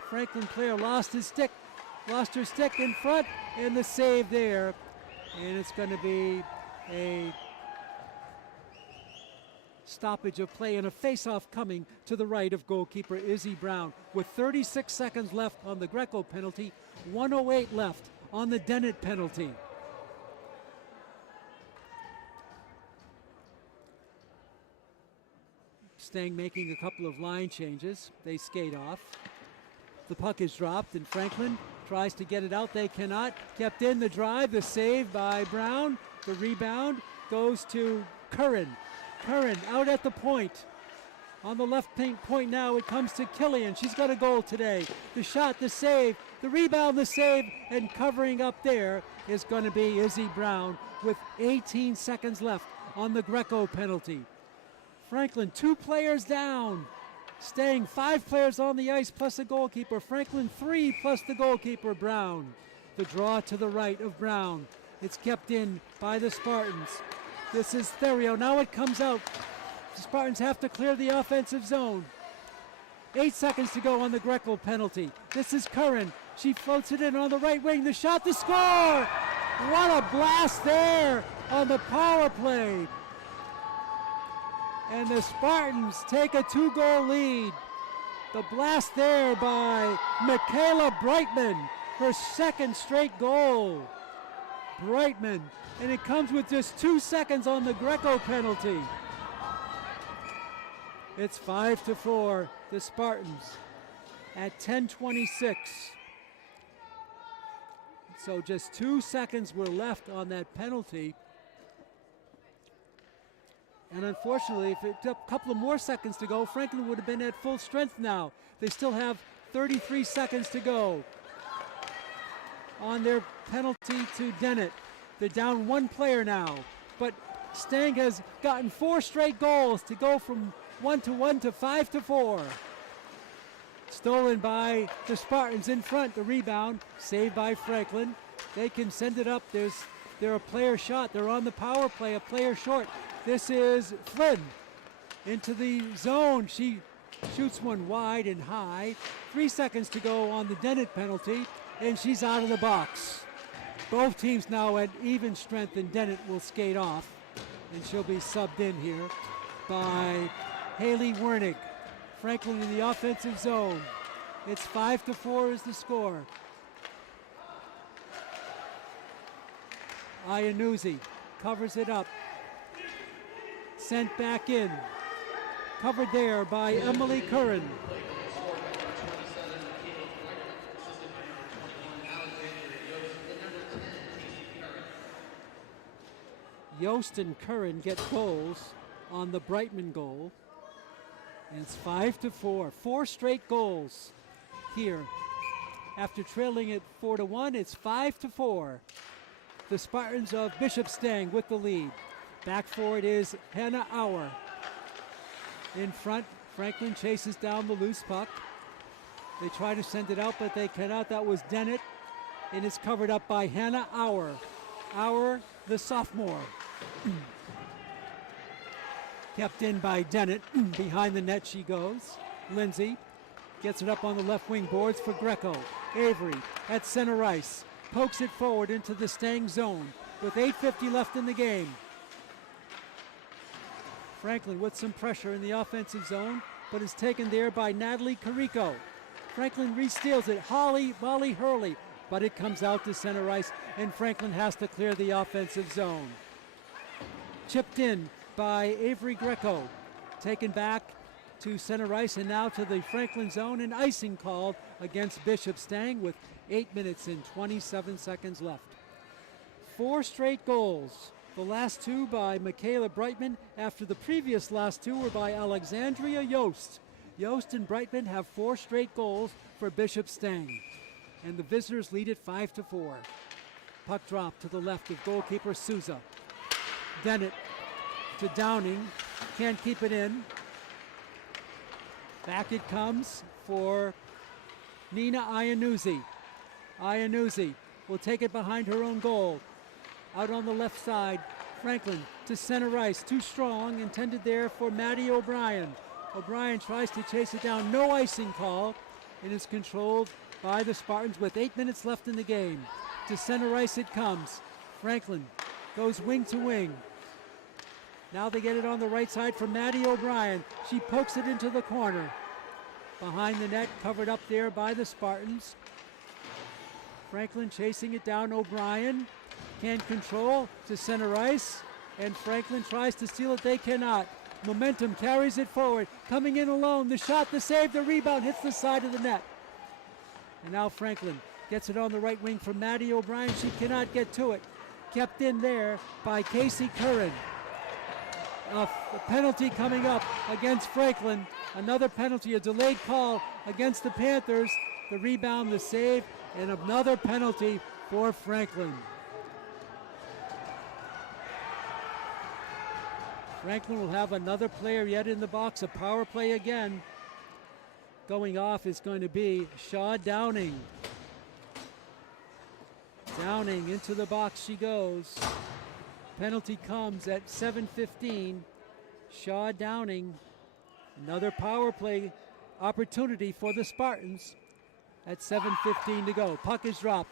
Franklin player lost her stick in front, and the save there. And it's going to be a stoppage of play and a face-off coming to the right of goalkeeper Izzy Brown. With 36 seconds left on the Greco penalty, 1:08 left on the Dennett penalty. Stang making a couple of line changes. They skate off. The puck is dropped, and Franklin tries to get it out. They cannot. Kept in the drive, the save by Brown. The rebound goes to Curran. Curran out at the point. On the left point now, it comes to Killian. She's got a goal today. The shot, the save, the rebound, the save, and covering up there is going to be Izzy Brown with 18 seconds left on the Greco penalty. Franklin, 2 players down. Staying 5 players on the ice plus a goalkeeper. Franklin 3 plus the goalkeeper, Brown. The draw to the right of Brown. It's kept in by the Spartans. This is Therio. Now it comes out. The Spartans have to clear the offensive zone. 8 seconds to go on the Greco penalty. This is Curran. She floats it in on the right wing. The shot, the score! What a blast there on the power play. And the Spartans take a 2-goal lead. The blast there by Michaela Brightman, her 2nd straight goal. Brightman, and it comes with just 2 seconds on the Greco penalty. It's 5-4, the Spartans at 10:26. So just 2 seconds were left on that penalty. And unfortunately, if it took a couple of more seconds to go, Franklin would have been at full strength now. They still have 33 seconds to go on their penalty to Dennett. They're down 1 player now, but Stang has gotten 4 straight goals to go from 1-1 to 5-4. Stolen by the Spartans in front. The rebound saved by Franklin. They can send it up. They're a player shot. They're on the power play, a player short. This is Flynn into the zone. She shoots one wide and high. 3 seconds to go on the Dennett penalty, and she's out of the box. Both teams now at even strength, and Dennett will skate off, and she'll be subbed in here by Haley Wernick. Franklin in the offensive zone. It's 5-4 is the score. Iannuzzi covers it up. Sent back in. Covered there by Emily Curran. Yost and Curran get goals on the Brightman goal. And it's 5-4. 4 straight goals here. After trailing it 4-1, it's 5-4. The Spartans of Bishop Stang with the lead. Back for it is Hannah Auer. In front, Franklin chases down the loose puck. They try to send it out, but they cannot. That was Dennett, and it's covered up by Hannah Auer. Auer, the sophomore. Kept in by Dennett. Behind the net she goes. Lindsay gets it up on the left wing boards for Greco. Avery at center ice. pokes it forward into the Stang zone with 8:50 left in the game. Franklin with some pressure in the offensive zone, but is taken there by Natalie Carrico. Franklin re-steals it, Molly Hurley, but it comes out to center ice, and Franklin has to clear the offensive zone. Chipped in by Avery Greco, taken back to center ice and now to the Franklin zone, and icing called against Bishop Stang with 8 minutes and 27 seconds left. 4 straight goals. The last 2 by Michaela Brightman after the previous last 2 were by Alexandria Yost. Yost and Brightman have 4 straight goals for Bishop Stang. And the visitors lead it 5-4. Puck drop to the left of goalkeeper Souza. Dennett to Downing. Can't keep it in. Back it comes for Nina Iannuzzi. Iannuzzi will take it behind her own goal. Out on the left side, Franklin to center ice. Too strong, intended there for Maddie O'Brien. O'Brien tries to chase it down. No icing call. It is controlled by the Spartans with 8 minutes left in the game. To center ice it comes. Franklin goes wing to wing. Now they get it on the right side for Maddie O'Brien. She pokes it into the corner. Behind the net, covered up there by the Spartans. Franklin chasing it down. O'Brien can't control to center ice. And Franklin tries to steal it. They cannot. Momentum carries it forward. Coming in alone. The shot, the save, the rebound hits the side of the net. And now Franklin gets it on the right wing from Maddie O'Brien. She cannot get to it. Kept in there by Casey Curran. A penalty coming up against Franklin. Another penalty, a delayed call against the Panthers. The rebound, the save, and another penalty for Franklin. Franklin will have another player yet in the box, a power play again. Going off is going to be Shaw Downing. Downing into the box she goes. Penalty comes at 7:15. Shaw Downing. Another power play opportunity for the Spartans at 7:15 to go. Puck is dropped.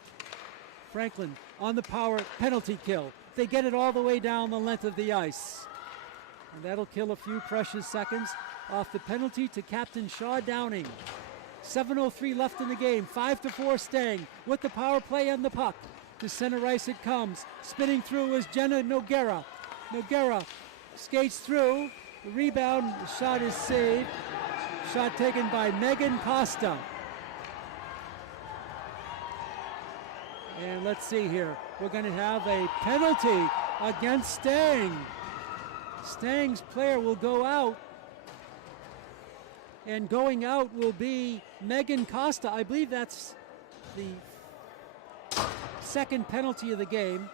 Franklin on the power penalty kill. They get it all the way down the length of the ice. And that'll kill a few precious seconds off the penalty to Captain Shaw Downing. 7:03 left in the game. 5-4 Stang with the power play and the puck. To center ice it comes. Spinning through is Jenna Noguera. Noguera skates through. The rebound, the shot is saved. Shot taken by Megan Costa. And let's see here. We're going to have a penalty against Stang. Stang's player will go out. And going out will be Megan Costa. I believe that's the second penalty of the game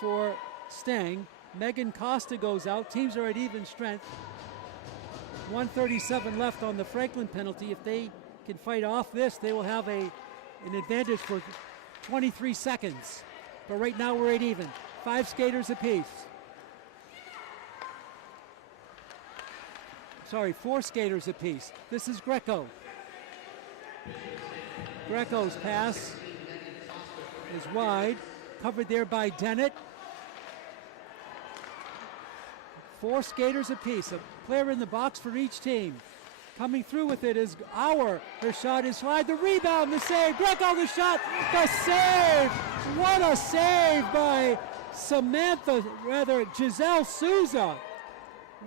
for Stang. Megan Costa goes out. Teams are at even strength. 1:37 left on the Franklin penalty. If they can fight off this, they will have an advantage for 23 seconds. But right now we're at even. 5 skaters apiece. Sorry, 4 skaters apiece. This is Greco. Greco's pass is wide, covered there by Dennett. 4 skaters apiece, a player in the box for each team. Coming through with it is Auer. Her shot is wide. The rebound, the save. Greco, the shot, the save. What a save by Giselle Souza.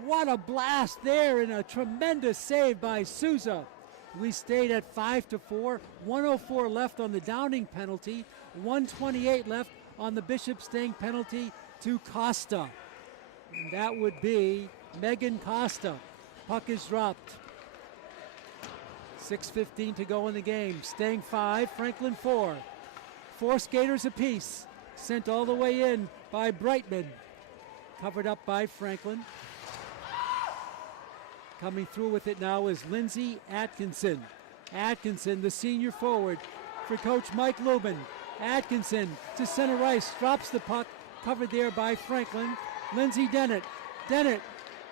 What a blast there, and a tremendous save by Souza. We stayed at 5-4. 1:04 left on the Downing penalty. 1:28 left on the Bishop Stang penalty to Costa. And that would be Megan Costa. Puck is dropped. 6:15 to go in the game. Stang 5, Franklin 4. 4 skaters apiece. Sent all the way in by Brightman. Covered up by Franklin. Coming through with it now is Lindsay Atkinson. Atkinson, the senior forward for Coach Mike Lubin. Atkinson to center ice, drops the puck, covered there by Franklin. Lindsay Dennett. Dennett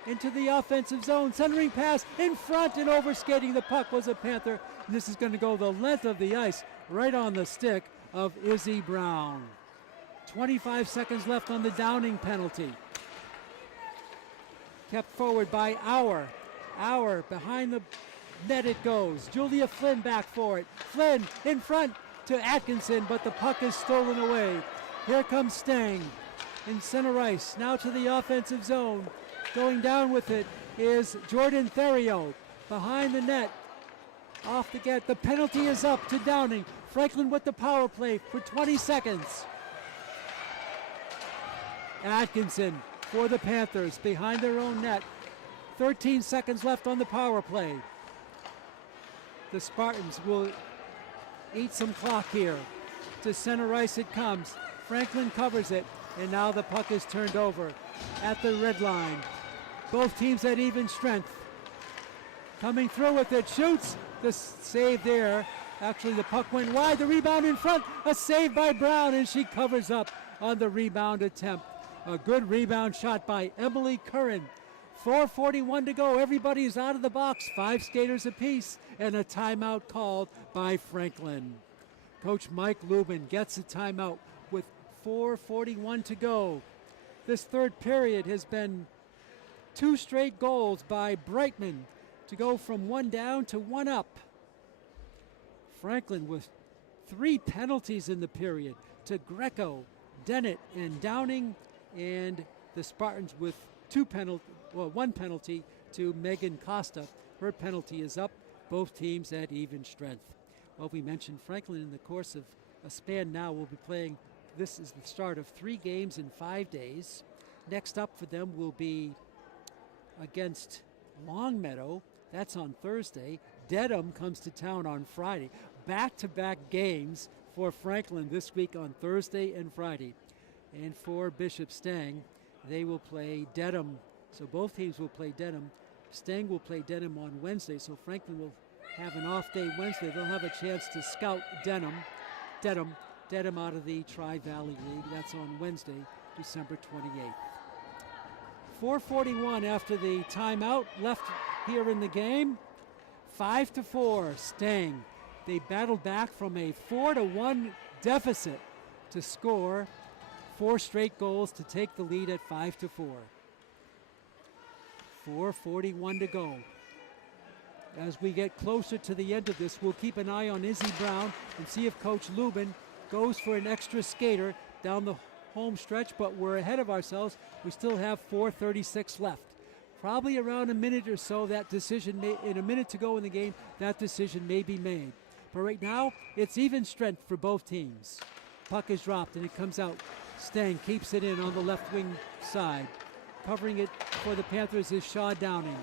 into the offensive zone, centering pass in front, and overskating the puck was a Panther. And this is going to go the length of the ice, right on the stick of Izzy Brown. 25 seconds left on the Downing penalty. Kept forward by Auer. Auer behind the net it goes. Julia Flynn back for it. Flynn in front to Atkinson, but the puck is stolen away. Here comes Stang in center ice. Now to the offensive zone. Going down with it is Jordan Theriot behind the net. Off the get. The penalty is up to Downing. Franklin with the power play for 20 seconds. Atkinson for the Panthers behind their own net. 13 seconds left on the power play. The Spartans will eat some clock here. To center ice it comes. Franklin covers it, and now the puck is turned over at the red line. Both teams at even strength. Coming through with it, shoots. The save there. Actually, the puck went wide. The rebound in front. A save by Brown, and she covers up on the rebound attempt. A good rebound shot by Emily Curran. 4:41 to go. Everybody's out of the box. 5 skaters apiece, and a timeout called by Franklin. Coach Mike Lubin gets a timeout with 4:41 to go. This third period has been 2 straight goals by Brightman to go from 1 down to 1 up. Franklin with 3 penalties in the period to Greco, Dennett, and Downing, and the Spartans with 1 penalty to Megan Costa. Her penalty is up. Both teams at even strength. Well, we mentioned Franklin in the course of a span now will be playing. This is the start of 3 games in 5 days. Next up for them will be against Longmeadow. That's on Thursday. Dedham comes to town on Friday. Back-to-back games for Franklin this week on Thursday and Friday. And for Bishop Stang, they will play Dedham. So both teams will play Dedham. Stang will play Dedham on Wednesday, so Franklin will have an off day Wednesday. They'll have a chance to scout Dedham out of the Tri-Valley League. That's on Wednesday, December 28th. 4:41 after the timeout left here in the game. 5-4, Stang. They battled back from a 4-1 deficit to score 4 straight goals to take the lead at 5-4. 4:41 to go. As we get closer to the end of this, we'll keep an eye on Izzy Brown and see if Coach Lubin goes for an extra skater down the home stretch, but we're ahead of ourselves. We still have 4:36 left. Probably around a minute or so, that decision in a minute to go in the game, that decision may be made. But right now, it's even strength for both teams. Puck is dropped and it comes out. Stang keeps it in on the left wing side. Covering it for the Panthers is Shaw Downing.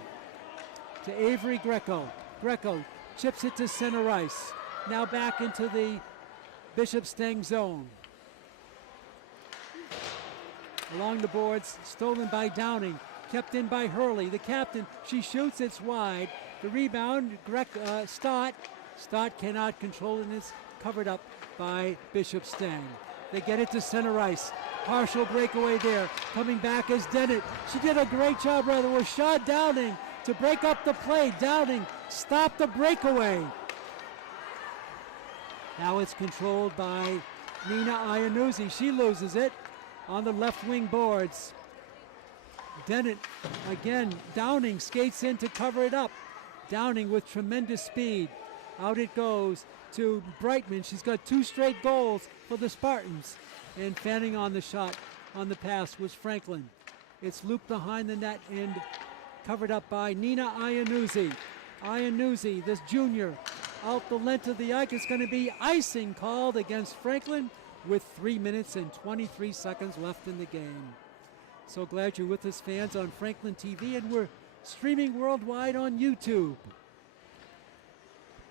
To Avery Greco. Greco chips it to center ice. Now back into the Bishop Stang zone. Along the boards, stolen by Downing. Kept in by Hurley, the captain. She shoots, it's wide. The rebound, Stott. Stott cannot control it, and it's covered up by Bishop Stang. They get it to center ice. Partial breakaway there. Coming back is Dennett. She did a great job, rather. Was Shaw Downing to break up the play. Downing stopped the breakaway. Now it's controlled by Nina Iannuzzi. She loses it on the left wing boards. Dennett again. Downing skates in to cover it up. Downing with tremendous speed. Out it goes to Brightman. She's got 2 straight goals for the Spartans. And fanning on the shot on the pass was Franklin. It's looped behind the net and covered up by Nina Iannuzzi. Iannuzzi, this junior, out the length of the ice. It's going to be icing called against Franklin with 3 minutes and 23 seconds left in the game. So glad you're with us, fans, on Franklin TV, and we're streaming worldwide on YouTube.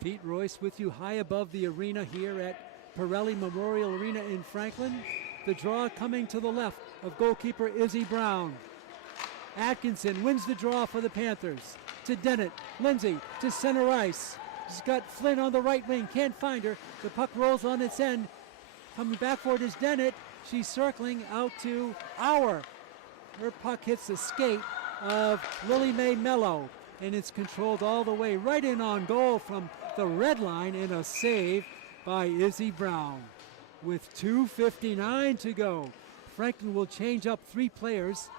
Pete Royce with you high above the arena here at Pirelli Memorial Arena in Franklin. The draw coming to the left of goalkeeper Izzy Brown. Atkinson wins the draw for the Panthers. To Dennett. Lindsay to center ice. She's got Flynn on the right wing. Can't find her. The puck rolls on its end. Coming back for it is Dennett. She's circling out to Auer. Her puck hits the skate of Lily Mae Mello. And it's controlled all the way right in on goal from the red line, and a save by Izzy Brown. with 2:59 to go. Franklin will change up 3 players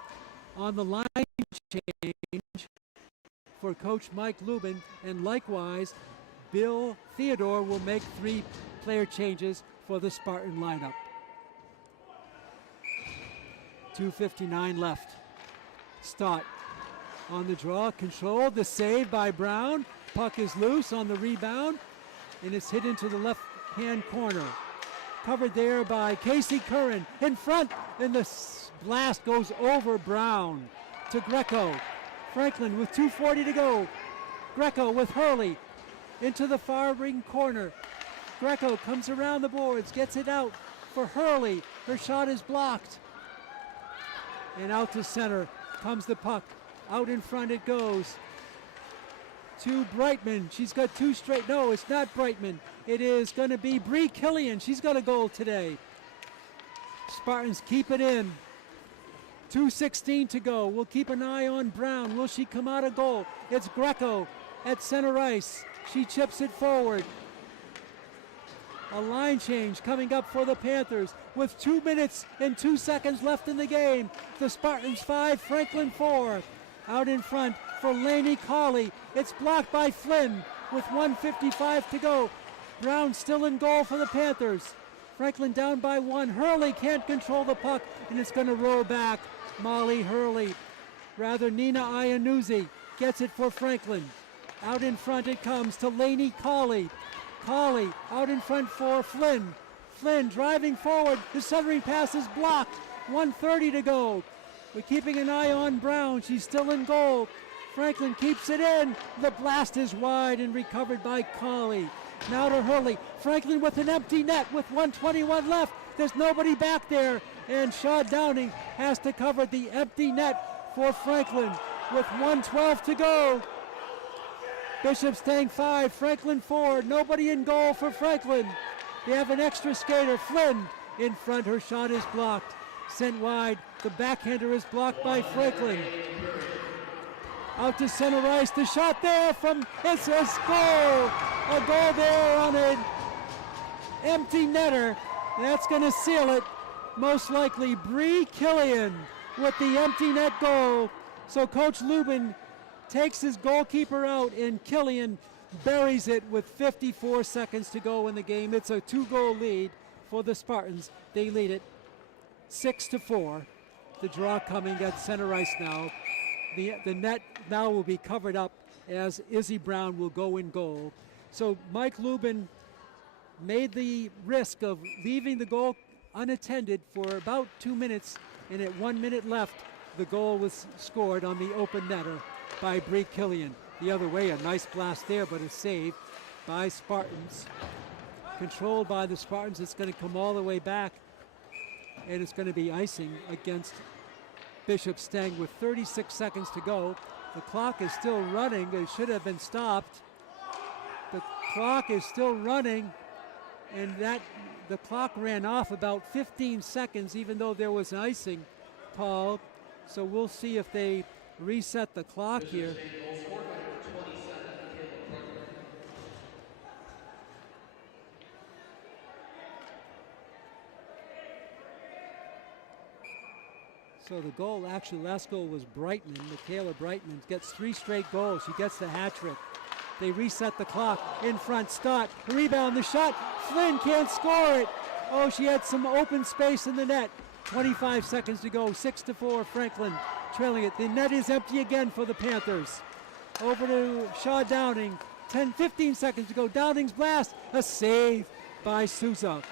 on the line change for Coach Mike Lubin, and likewise Bill Theodore will make 3 player changes for the Spartan lineup. 2:59 left. Stott on the draw, controlled, the save by Brown. Puck is loose on the rebound, and it's hit into the left-hand corner. Covered there by Casey Curran in front, and the blast goes over Brown to Greco. Franklin with 2:40 to go. Greco with Hurley into the far wing corner. Greco comes around the boards, gets it out for Hurley. Her shot is blocked. And out to center comes the puck. Out in front it goes to Brightman. She's got 2 straight. No, it's not Brightman. It is going to be Bree Killian. She's got a goal today. Spartans keep it in. 2:16 to go. We'll keep an eye on Brown. Will she come out of goal? It's Greco at center ice. She chips it forward. A line change coming up for the Panthers with 2 minutes and 2 seconds left in the game. The Spartans 5, Franklin 4. Out in front for Lainey Colley. It's blocked by Flynn with 1:55 to go. Brown still in goal for the Panthers. Franklin down by 1. Hurley can't control the puck, and it's going to roll back. Molly Hurley, rather Nina Iannuzzi, gets it for Franklin. Out in front it comes to Lainey Colley. Colley out in front for Flynn. Flynn driving forward. The centering pass is blocked. 1:30 to go. We're keeping an eye on Brown. She's still in goal. Franklin keeps it in. The blast is wide and recovered by Colley. Now to Hurley. Franklin with an empty net with 1:21 left. There's nobody back there. And Shaw Downing has to cover the empty net for Franklin with 1:12 to go. Bishop Stang 5, Franklin 4. Nobody in goal for Franklin. They have an extra skater, Flynn, in front. Her shot is blocked. Sent wide. The backhander is blocked by Franklin. Out to center ice. The shot there from, it's a goal. A goal there on an empty netter. That's going to seal it. Most likely Bree Killian with the empty net goal. So Coach Lubin takes his goalkeeper out, and Killian buries it with 54 seconds to go in the game. It's a 2-goal lead for the Spartans. They lead it 6-4. The draw coming at center ice now. The net now will be covered up as Izzy Brown will go in goal. So Mike Lubin made the risk of leaving the goal unattended for about 2 minutes, and at 1 minute left, the goal was scored on the open netter by Bree Killian. The other way, a nice blast there, but a save by Spartans. Controlled by the Spartans. It's going to come all the way back, and it's going to be icing against Bishop Stang with 36 seconds to go. The clock is still running. It should have been stopped. The clock is still running, and the clock ran off about 15 seconds, even though there was an icing call. So we'll see if they reset the clock here. So the goal, actually last goal was Brightman. Michaela Brightman gets 3 straight goals. She gets the hat trick. They reset the clock. In front, Stott, rebound, the shot. Flynn can't score it. Oh, she had some open space in the net. 25 seconds to go, 6-4, Franklin trailing it. The net is empty again for the Panthers. Over to Shaw Downing, 15 seconds to go. Downing's blast, a save by Souza.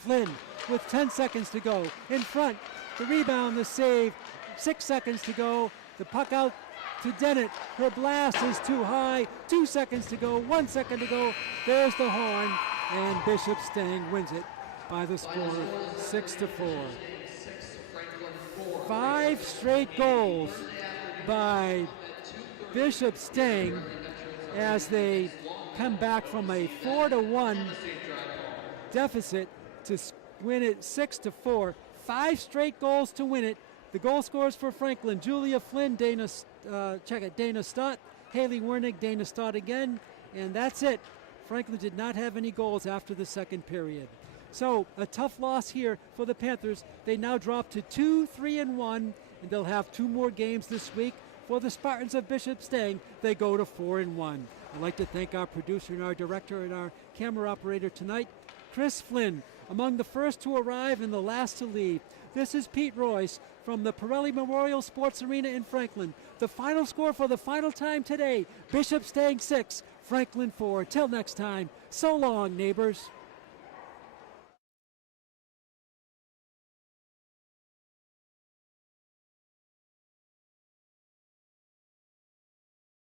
Flynn with 10 seconds to go. In front, the rebound, the save, 6 seconds to go. The puck out to Dennett. Her blast is too high. 2 seconds to go, 1 second to go. There's the horn, and Bishop Stang wins it by the score of 6-4. 5 straight goals by Bishop Stang as they come back from a 4-1 deficit to win it 6-4. 5 straight goals to win it. The goal scorers for Franklin: Julia Flynn, Dana Stott, Haley Wernick, Dana Stott again, and that's it. Franklin did not have any goals after the second period. So a tough loss here for the Panthers. They now drop to 2-3-1, and they'll have 2 more games this week. For the Spartans of Bishop Stang, they go to 4-1. I'd like to thank our producer and our director and our camera operator tonight, Chris Flynn, among the first to arrive and the last to leave. This is Pete Royce from the Pirelli Memorial Sports Arena in Franklin. The final score for the final time today, Bishop Stang 6, Franklin 4. Till next time, so long, neighbors.